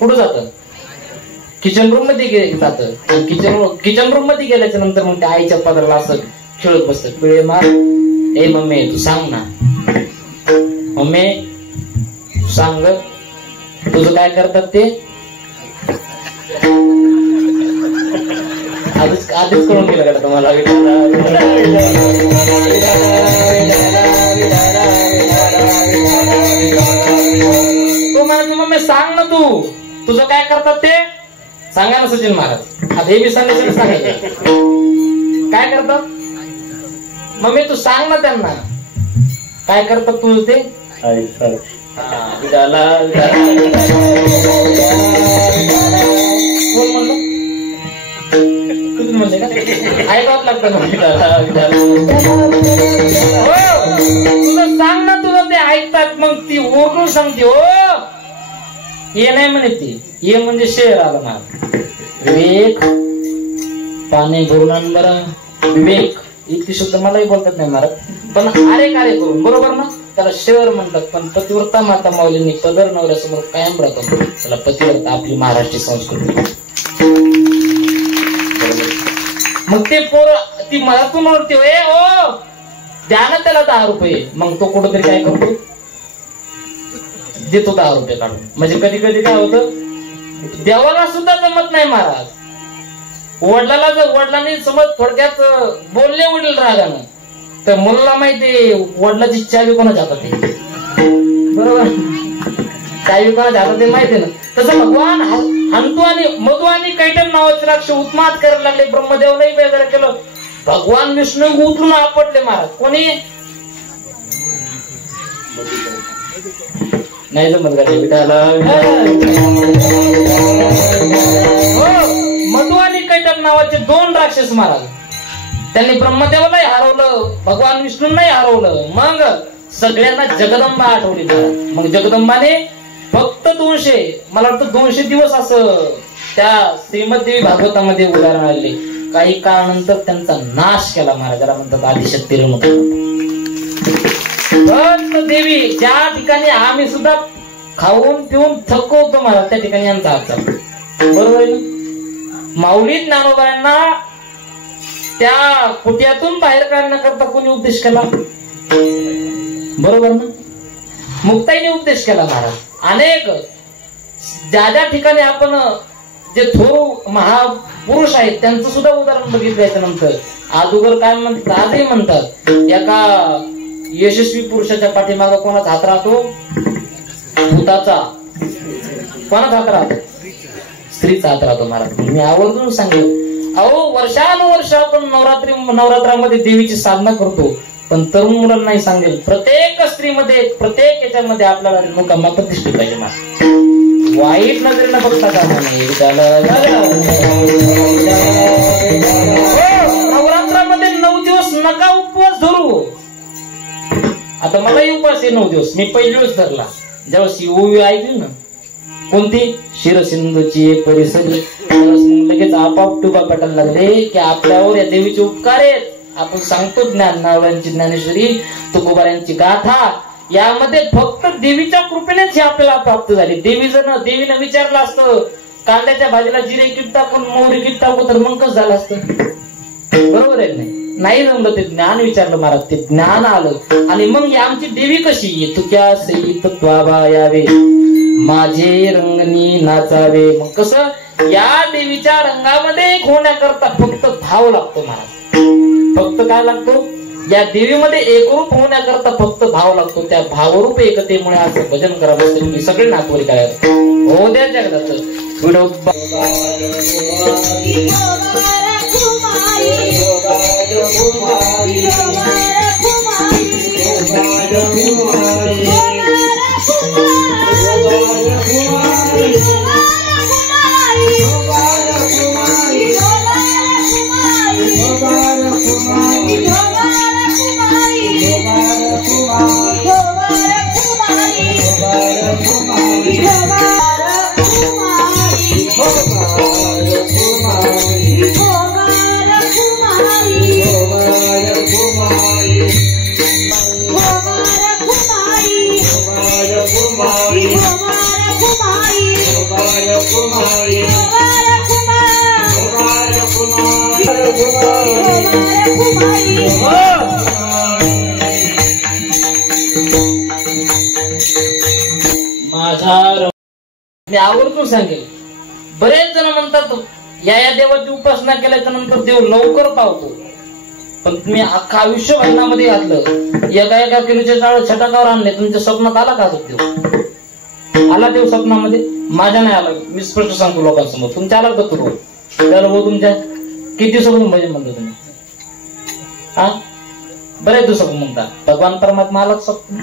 कुठं जातं? किचन रूम मध्ये जातं. किचन रूम मध्ये गेल्याच्या नंतर मग त्या आईच्या पदराला असं खेळत बसत. पिळे मार. ए मम्मी तू सांग ना. मम्मी सांग तुझं काय करतात ते? आधीच करून गेलं का तुम्हाला? सांग ना तू तुझं काय करतात ते सांगा ना सचिन महाराज. आता हे बी सांगायचं काय करतात मम्मी तू सांग ना त्यांना काय करतात तुझं ते. कोण म्हणलं तुम्ही म्हणले का ऐकावं लागतं ना. तुझं सांग ना तुझं ते ऐकतात मग ती ओरडून सांगते हो ये नाही म्हणे ती ये म्हणजे शेर आलं ना. विवेक पाणी भरून आण बरं विवेक इतकी शुद्ध मलाही बोलतात नाही महाराज पण आरे कार्य करून बरोबर ना त्याला शेर म्हणतात. पण पतिव्रता माता माऊलींनी पदर नवऱ्यासमोर कायम राहतो त्याला पतिव्रता आपली महाराष्ट्रीय संस्कृती. मग ते पोर ती मनातून ओरते ओ द्या ना त्याला 10 रुपये. मग तो कुठंतरी काय करतो देतो 10 रुपये काढून. म्हणजे कधी कधी काय होतं देवाला सुद्धा जमत नाही महाराज. वडिलाला जर वडिलांनी समज थोडक्यात बोलले वडील रागानं तर मुलाला माहिती वडिलाची चावी कोणाच्या हातात आहे बरोबर. चावी कोणाच्या हातात आहे माहिती ना. तसं भगवान हंतू आणि मधु आणि कैटम नावाचे राक्ष उत्मात करायला लागले. ब्रह्मदेवलाही बेजार केलं. भगवान विष्णू उठून आपटले महाराज. कोणी नाही जमत का मधु आणि कैटम नावाचे 2 राक्षस महाराज. त्यांनी ब्रह्मदेवालाही हरवलं भगवान विष्णूंनाही हरवलं. मग सगळ्यांना जगदंबा आठवली. मग जगदंबाने फक्त 200 मला वाटतं 200 दिवस असं त्या श्रीमद्देवी भागवतामध्ये उदाहरण आले. काही काळानंतर त्यांचा नाश केला महाराजाला म्हणतात आदिशक्ती रेणुका. देवी ज्या ठिकाणी आम्ही सुद्धा खाऊन पिऊन थकवतो महाराज त्या ठिकाणी यांचा हात चालतो बरोबर आहे ना. माऊली ज्ञानोबांना त्या कुट्यातून बाहेर काढण्याकरता कोणी उपदेश केला बरोबर ना. मुक्ताईने उपदेश केला महाराज. अनेक ज्या ज्या ठिकाणी आपण जे थोर महापुरुष आहेत त्यांचं सुद्धा उदाहरण बघितलं. याच्यानंतर अगोदर काय म्हणतात आजही म्हणतात एका यशस्वी पुरुषाच्या पाठीमागे कोणाचा हात राहतो भूताचा. कोणाचा हात राहतो स्त्रीचा हात राहतो महाराज. मी आवर्जून सांगेल अहो वर्षानुवर्ष आपण नवरात्रामध्ये देवीची साधना करतो पण तरुण मुलांना नाही सांगेल प्रत्येक स्त्रीमध्ये प्रत्येक याच्यामध्ये आपल्याला रेणुका माता दिसली पाहिजे ना. वाईट नजरेनं बघता का नवरात्रामध्ये 9 दिवस नका उपवास धरू. आता मलाही उपवास आहे 9 दिवस. मी पहिली दिवस धरला जेव्हा शिववी ऐकली ना कोणती शिरसिंधूची परिसरी लगेच आपाप टुबा पेटायला लागले की आपल्यावर या देवीचे उपकार आहेत. आपण सांगतो ज्ञाननावरांची ज्ञानेश्वरी तुकोबाऱ्यांची गाथा यामध्ये फक्त देवीच्या कृपेनेच हे आपल्याला प्राप्त झाले. देवीनं विचारलं असतं कांद्याच्या भाजीला जिरे किट टाकून मोहरी किट टाकू तर मग कसं झालं असतं बरोबर आहे नाही जमलं. ते ज्ञान विचारलं महाराज ते ज्ञान आलं आणि मग आमची देवी कशी तुक्या सहित त्वाबा यावे माझे रंगनी नाचावे. मग कसं या देवीच्या रंगामध्ये होण्याकरता फक्त भाव लागतो महाराज. फक्त काय लागतो या देवीमध्ये एकरूप होण्याकरता फक्त भाव लागतो. त्या भावरूप एकतेमुळे असं भजन करावं तुम्ही सगळे नातवरी करायचं हो द्या जगदाचं व्हिडिओ. मी आवर्जून सांगेल बरेच जण म्हणतात या देवाची उपासना केल्याच्या नंतर देव लवकर पावतो. पण तुम्ही अख्खा आयुष्य भांडणामध्ये घातलं एका किलोचे डाळ छटाकावर आणले तुमच्या स्वप्नात आला का देव आला देव स्वप्नामध्ये? माझ्या नाही आला, मी स्पष्ट सांगतो लोकांसमोर. तुमच्या आला दत्त भाऊ, त्याला भाऊ तुमच्या किती दिवसापासून भजन म्हणतो तुम्ही? हा, बरेच दिवसापासून म्हणता. भगवान परमात्मा आलाच स्वप्न.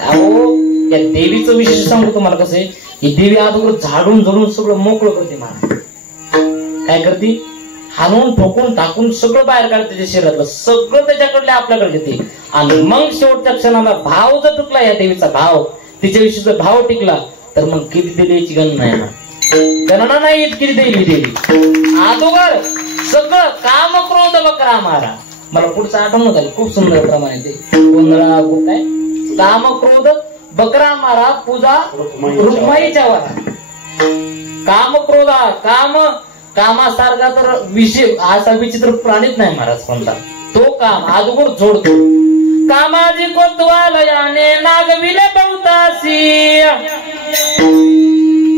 अहो या देवीचं विशेष सांगतो तुम्हाला. कसं आहे, ही देवी अगोदर झाडून झडून सगळं मोकळं करते. मला काय करते? हाणून ठोकून टाकून सगळं बाहेर काढते त्या शरीरातलं, सगळं त्याच्याकडले आपल्याकडे येते. आणि मग शेवटच्या क्षणाला भाव जर टिकला, या देवीचा भाव, तिच्याविषयी जर भाव टिकला, तर मग किती देवीची गणना आहे ना, गणना नाही इतकी देवी देवी. अगोदर सगळं काम क्रोध बकरा मारा. मला पुढचं आठवण झालं, खूप सुंदर प्रमाणे ते गोंधळा काय, काम क्रोध बकरा मारा पूजा रुक्माईच्या वारा. काम क्रोधा कामासारखा तर विषय असा विचित्र प्राणीच नाही महाराज कोणता. तो काम अगोदर जोडतो. कामाजी कोतवालयाने नागविले बहुतासी,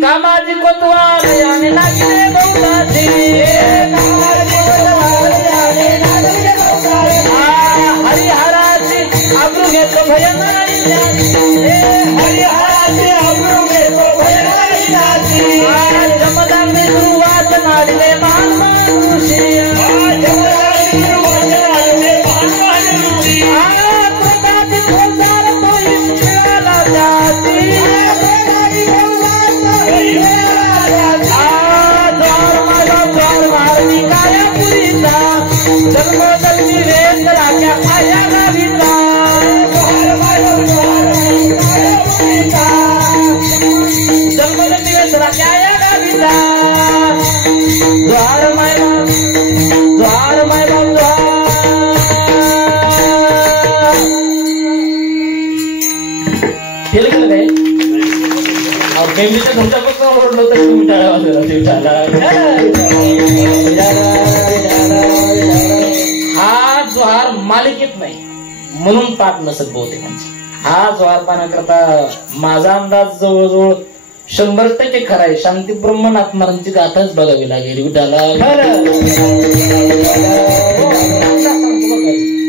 कामाजी कोतवालयाने नागविले बहुतासी, हरिहराची अब्रू घेतो भयनारी, हरिहराची अब्रू घेतो भयनारी, जमदा मी सुरुवात नाडले महान मानुषी, जन्मोदमी वेद राजा आया गाविता, जन्मोदमी वेद राजा आया गाविता, द्वार मायला द्वार मायला द्वार. केलं गेलं काय? बेंबीच्या तुमच्यापासून ओरडलो तर तुम्ही टाळा वाजवला. हा ज्वार मालिकेत नाही म्हणून पाठ नसत बहुतेकांची. हा ज्वार पाण्याकरता माझा अंदाज जवळजवळ 100% खरा आहे. शांती ब्रह्मनाथ महाराजांची गाथाच बघावी लागेल. विठाला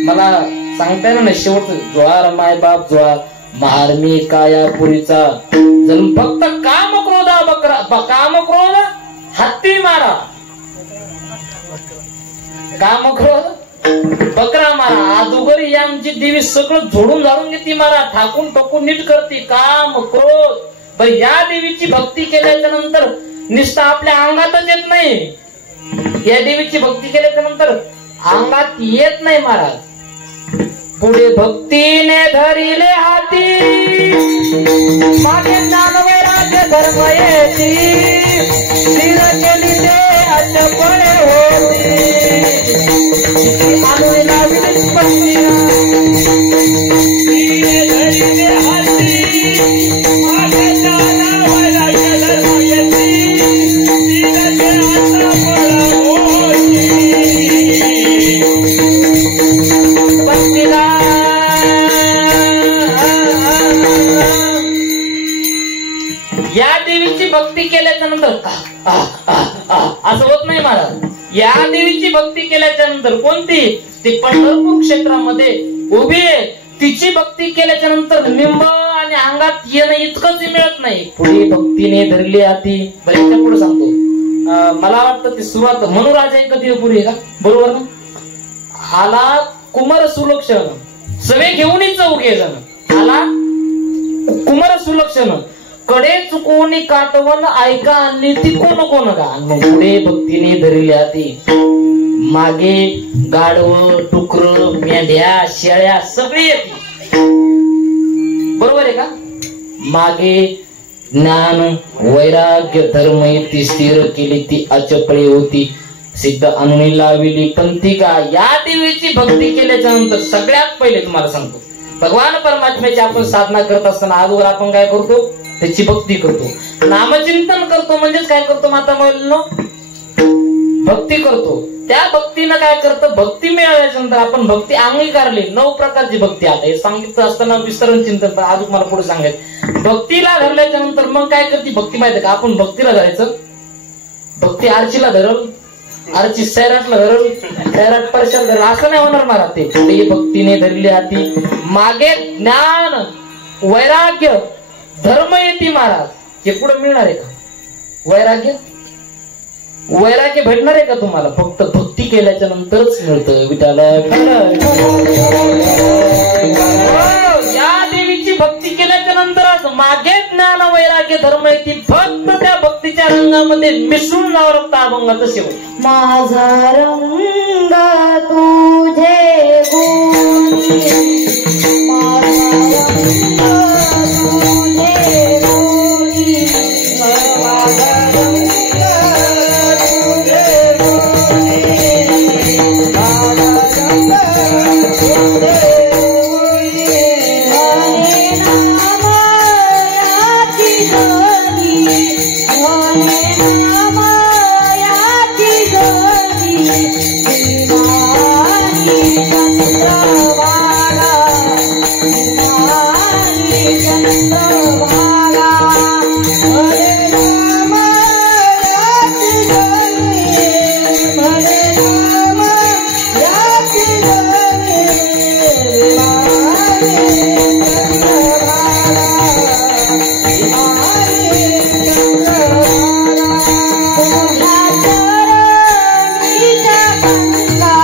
मला सांगता येणार नाही. शेवट ज्वार मायबाप ज्वार महारमी कायापुरीचा जन्म फक्त काम क्रोधा बकरा, काम क्रोध हत्ती मारा, काम क्रोध बकरा मारा. अगोदर ही आमची देवी सगळं झोडून झाडून घेते मारा, ठाकून टोकून नीट करते. काम क्रोध. पण या देवीची भक्ती केल्याच्या नंतर निष्ठा आपल्या अंगातच येत नाही. या देवीची भक्ती केल्याच्या नंतर अंगात येत नाही महाराज. पुढे भक्तीने धरिले हाती, मागे ज्ञान वैराग्य धर्म येती, स्थिर केली ते अचपळे होती, अनुय लाविली स्पष्टी, धरिले हाती, मागे ज्ञान वैराग्य धर्म येती, स्थिर केली अचपळे होती. या देवीची भक्ती केल्याच्या नंतर असं होत नाही महाराज. या देवीची भक्ती केल्याच्या नंतर कोणती, ती पंढरपूर क्षेत्रामध्ये उभी आहे. तिची भक्ती केल्याच्या नंतर निंब आणि अंगात येणं इतकंच मिळत नाही. पुढे भक्तीने धरली हाती. बऱ्याचशा पुढे सांगतो. मला वाटतं ती सुरुवात मनुराजा कधी पुरी का बरोबर ना. आला कुमार सुलक्षण सवे घेऊनच उगे जण, आला कुमार सुलक्षण कडे चुकवणी काटवण ऐका आणि ती कोण कोण गा. मग पुढे भक्तीने धरली हाती. मागे गाढव डुकर मेंढ्या शेळ्या सगळी येते. बरोबर आहे का. मागे ज्ञान वैराग्य धर्म ती स्थिर केली ती अचपळी होती. सिद्ध अनुनी लाविली पंथिका. या देवीची भक्ती केल्याच्या नंतर सगळ्यात पहिले तुम्हाला सांगतो, भगवान परमात्म्याची आपण साधना करत असताना अगोदर आपण काय करतो, त्याची भक्ती करतो. नामचिंतन करतो म्हणजेच काय करतो माता मुलींनो, भक्ती करतो. त्या भक्तीनं काय करतं, भक्ती मिळाल्याच्या नंतर आपण भक्ती अंगीकारली. 9 प्रकारची भक्ती. आता हे सांगितलं असताना विस्तरण चिंतन पण अजून मला पुढे सांगायचं. भक्तीला धरल्याच्या नंतर मग काय करते भक्ती माहिती का, आपण भक्तीला धरायचं. भक्ती आरचीला धरल, आरची सैराटला धरल, सैराट परशाला धरल, असं नाही होणार मला. ते भक्तीने धरली हाती. मागे ज्ञान वैराग्य धर्म येते महाराज हे पुढे मिळणार आहे का? वैराग्य वैराग्य भेटणार आहे का तुम्हाला? फक्त भक्ती केल्याच्या नंतरच मिळतं. विठाला या देवीची भक्ती केल्याच्या नंतरच मागे ज्ञान वैराग्य धर्म येते. फक्त त्या भक्तीच्या रंगामध्ये मिसळून जावं लागतं अभंगाचं शेवट. माझा रंग तुझे गुणी, माझा रंग तुझे गुणी, माझा रंग तुझे गुणी, माझा रंग तुझे गुणी, हरे नाम याची गणी, हरे नाम याची गणी, विमानी चंद्रभागा, विमानी चंद्रभागा, हरे नाम याची गणी, हरे नाम याची गणी, विमानी चंद्रभागा, विमानी चंद्रभागा, तुझ्या चरणीच्या गंगा,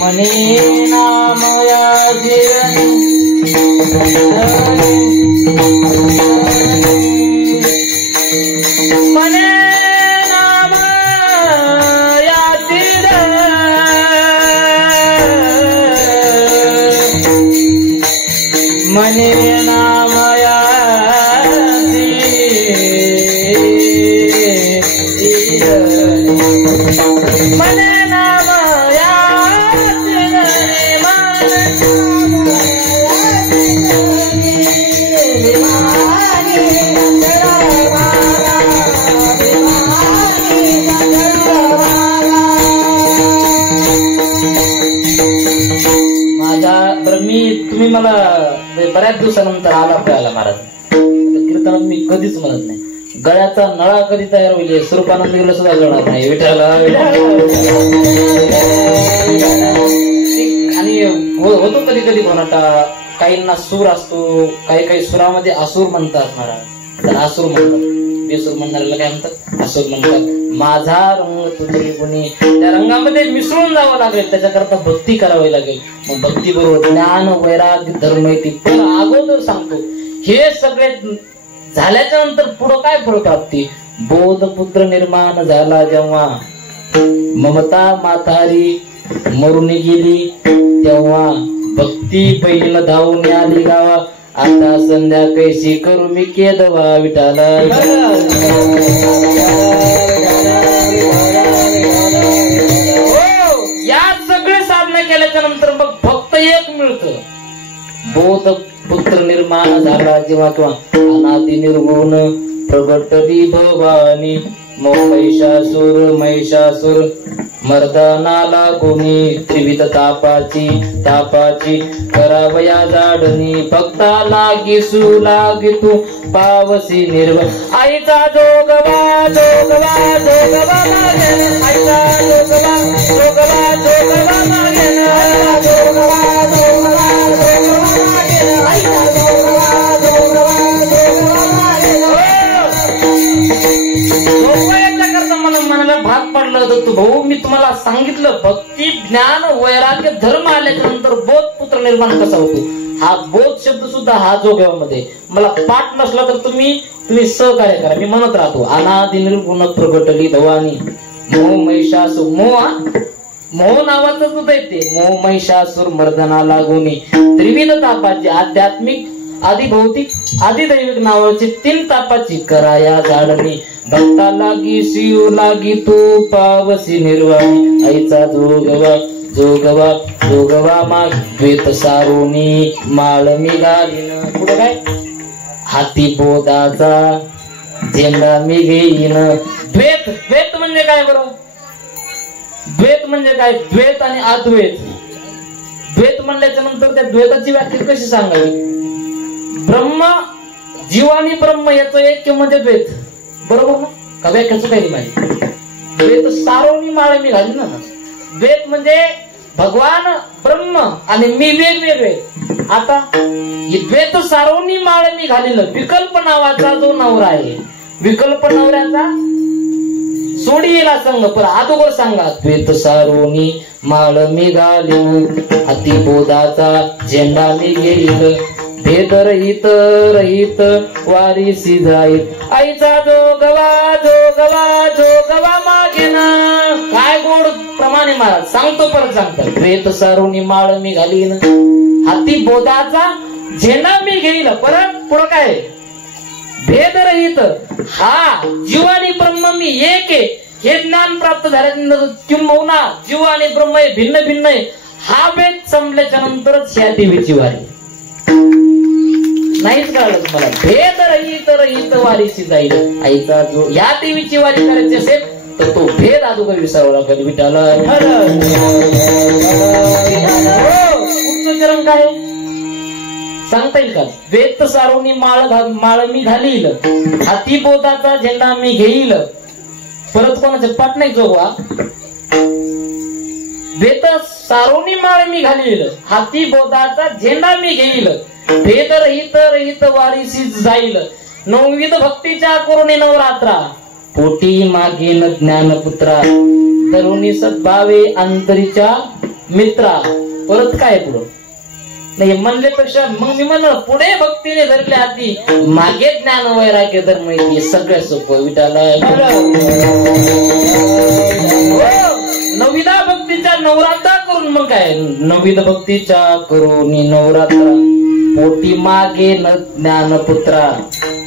मने नामया जिरणी, मने नामया जिरणी, मने नामया जिरणी, मने तुम्ही मला बऱ्याच दिवसानंतर आला कळाला महाराज. कीर्तनात मी कधीच म्हणत नाही. गळ्याचा नळा कधी तयार होईल स्वरूपानंद गेला सुद्धा जळणार नाही. विठाला आणि होतो कधी कधी कोणाटा. काहींना सूर असतो, काही काही सुरामध्ये असुर म्हणतात महाराज. तर असुर म्हणतात, बेसूर म्हणणाऱ्याला काय म्हणतात? असुर म्हणतात. माझा रंग तुझे गुणी, त्या रंगामध्ये मिसळून जावं लागेल. त्याच्याकरता भक्ती करावी लागेल. मग भक्ती बरोबर ज्ञान वैराग्य धर्म येते. पण अगोदर सांगतो हे सगळे झाल्याच्या नंतर पुढं काय फळ प्राप्ती? बोध पुत्र निर्माण झाला जेव्हा, ममता मातारी मरून गेली तेव्हा, भक्ती पहिलं धावून आली गावा. आता संध्याकाळी करू मी केदवा. विठाला या सगळे साधना केल्याच्या नंतर मग फक्त एक मिळतं. बोध पुत्र निर्माण झाला जेव्हा किंवा अनादि निर्गुण प्रगटली भवानी. मग महिषासुर मर्दनाला कोणी त्रिविध तापाची करावया जाडणी. भक्ता लागी तू पावसी निर्भय. आईचा जोगवा जोगवा जोगवा मागेन, आईचा जोगवा जोगवा जोगवा मागेन, जोगवा जोगवा जोगवा मागेन, आईचा जोगवा जोगवा जोगवा मागेन. मनाला भाग पडला होता भाऊ. मी तुम्हाला सांगितलं भक्ती ज्ञान वैराग्य धर्म आल्याच्या नंतर बोध पुत्र निर्माण कसा होतो. हा बोध शब्द सुद्धा हा जोगव्यामध्ये मला पाठ नसला तर तुम्ही सहकार्य करा. मी म्हणत राहतो अनादि निर्गुण प्रगटली भवानी. मोह महिषासु मोह नावाचं दूध आहे ते. मोह महिषासुर मर्दना लागोनी त्रिविध तापाची आध्यात्मिक आधी भौतिक आधी दैविक नावाची 3 तापाची कराया झाडणी भक्ता लागी शिव लागी तू पावसी निर्वाणी आईचा जोगवा जोगवा जोगवा माग द्वेत सारोनी माळ मी घालीन. पुढे काय हाती बोधाचा झेंडा मी घेईन. द्वेत द्वेत म्हणजे काय बरं? द्वैत म्हणजे काय? द्वैत आणि अद्वैत. द्वैत म्हणल्याच्या नंतर त्या द्वैताची व्याख्या कशी सांगावी? ब्रह्म जीव आणि ब्रह्म याचं ऐक्य म्हणजे द्वैत, बरोबर ना? का व्याख्या चुकायली माझी? द्वैत सारोनी माळ मी घाली ना. द्वैत म्हणजे भगवान ब्रह्म आणि मी वेगवेगळे. आता द्वैत सारोनी माळ मी घालील. विकल्प नावाचा जो नवरा आहे, विकल्प नवऱ्याचा सोडीला संग पर अगोदर सांगा. द्वैत सारोनी माळ मी घालीन हाती बोधाचा झेंडा मी घेईल भेद रहित रहित वारीसी जाईल आईचा जोगवा जोगवा जोगवा मागेन. काय गोड प्रमाणे महाराज सांगतो, परत सांगतात. द्वैत सारोनी माळ मी घालीन हाती बोधाचा झेंडा मी घेईल. परत पुढं काय? भेद रहित. हा जीव आणि ब्रह्म मी एक आहे हे ज्ञान प्राप्त झाल्यानंतर किंबहुना जीव आणि ब्रह्म हे भिन्न भिन्न आहे हा भेद संपल्याच्या नंतरच ह्या देवीची वारी. नाहीच कळलं तुम्हाला? भेद रहित रहित वारीशी जाईल आईचा जो. या देवीची वारी करायची असेल तर तो भेद अगोदर विसरावा लागेल. विठाला पुढचं चरण काय सांगता येईल का? द्वैत सारोनी माळ मी घालील हाती बोधाचा झेंडा मी घेईल. परत कोणाचं पाठ नाही जोगवा. द्वैत सारोनी माळ मी घालील हाती बोधाचा झेंडा मी घेईल भेद रहित रहित वारीसी जाईल. नवविध भक्तीच्या करुणी नवरात्रा पोटी मागेन ज्ञानपुत्रा तरुणी सद्भावे अंतरीच्या मित्रा. परत काय पुढं नाही म्हणल्यापेक्षा मग मी म्हणलं पुढे भक्तीने धरले हाती मागे ज्ञान वैराग्य धर्म हे सगळं सोपं. विठाला नवविधा भक्तीच्या नवरात्रा करून मग काय नवविध भक्तीच्या करुणी नवरात्रा पोटी मागे न ज्ञानपुत्रा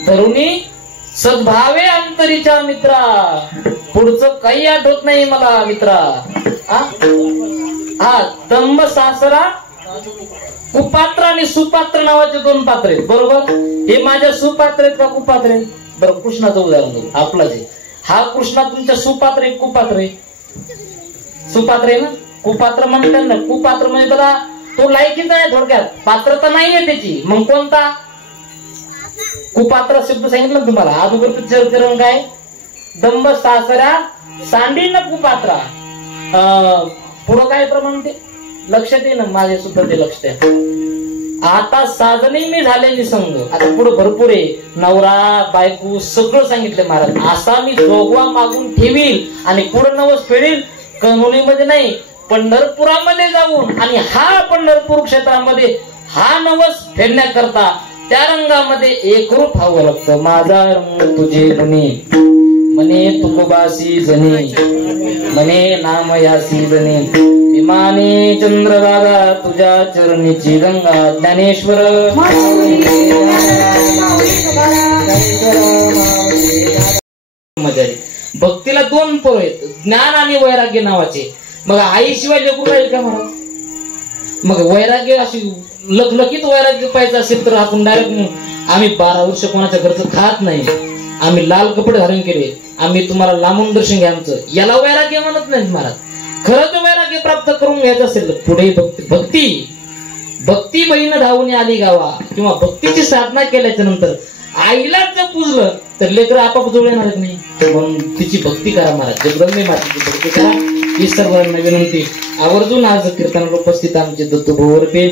तरुणी सद्भावे अंतरीच्या मित्रा. पुढचं काही आठवत नाही मला मित्रा. हा दंभ सासरा कुपात्र आणि सुपात्र नावाचे 2 पात्र आहेत, बरोबर? हे माझ्या सुपात्र आहेत का कुपात्र आहेत? बरोबर. कृष्णाचं उदाहरण देऊ आपला जे. हा कृष्णा तुमच्या सुपात्र आहे कुपात्र आहे? सुपात्र आहे ना. कुपात्र म्हणतात ना. कुपात्र म्हणजे त्याला तो लायकीचा आहे थोडक्यात, पात्रता नाहीये त्याची. मग कोणता? कुपात्र शब्द सांगितलं तुम्हाला अगोदर. पिक्चर काय? दंभ सासरा सांडी न कुपात्रा. पुढं काय प्रमाण ते लक्षात ये ना. माझे सुद्धा ते लक्षात आहे. आता साधने मी झालेली संघ. आता पुढे भरपूर आहे. नवरा बायको सगळं सांगितलं महाराज. असा मी जोगवा मागून ठेवील आणि पुढे नवस फेडील. कणोलीमध्ये नाही पंढरपुरामध्ये जाऊन आणि हा पंढरपूर क्षेत्रामध्ये हा नवस फेडण्याकरता त्या रंगामध्ये एकरूप व्हावं लागतं. माझा रंग तुझे गुणी मने तुकोबासी जनी मने नाम यासी जनी विमाने चंद्रभागा तुझ्या चरणीची गंगा. ज्ञानेश्वर भक्तीला 2 पोर आहेत ज्ञान आणि वैराग्य नावाचे. मग आईशिवाय लेकरू राहील का महाराज? मग वैराग्य अशी लखलखीत वैराग्य पाहिजे असेल तर आपण डायरेक्ट आम्ही 12 वर्ष कोणाच्या घरचं खात नाही, आम्ही लाल कपडे धारण केले, आम्ही तुम्हाला लांबून दर्शन घ्या आमचं, याला वैराग्य म्हणत नाही महाराज. खरंच वैराग्य प्राप्त करून घ्यायचं असेल पुढे भक्ती बहीण धावून आली गावा किंवा भक्तीची साधना केल्याच्या नंतर आईला जर पुजलं तर लेकर आपाप जवळ येणार नाही. म्हणून तिची भक्ती करा महाराज. जगदंबे मातेची भक्ती करा ही सर्वांना विनंती. आवर्जून आज कीर्तनाला उपस्थित आमचे दत्तभाऊ वरपे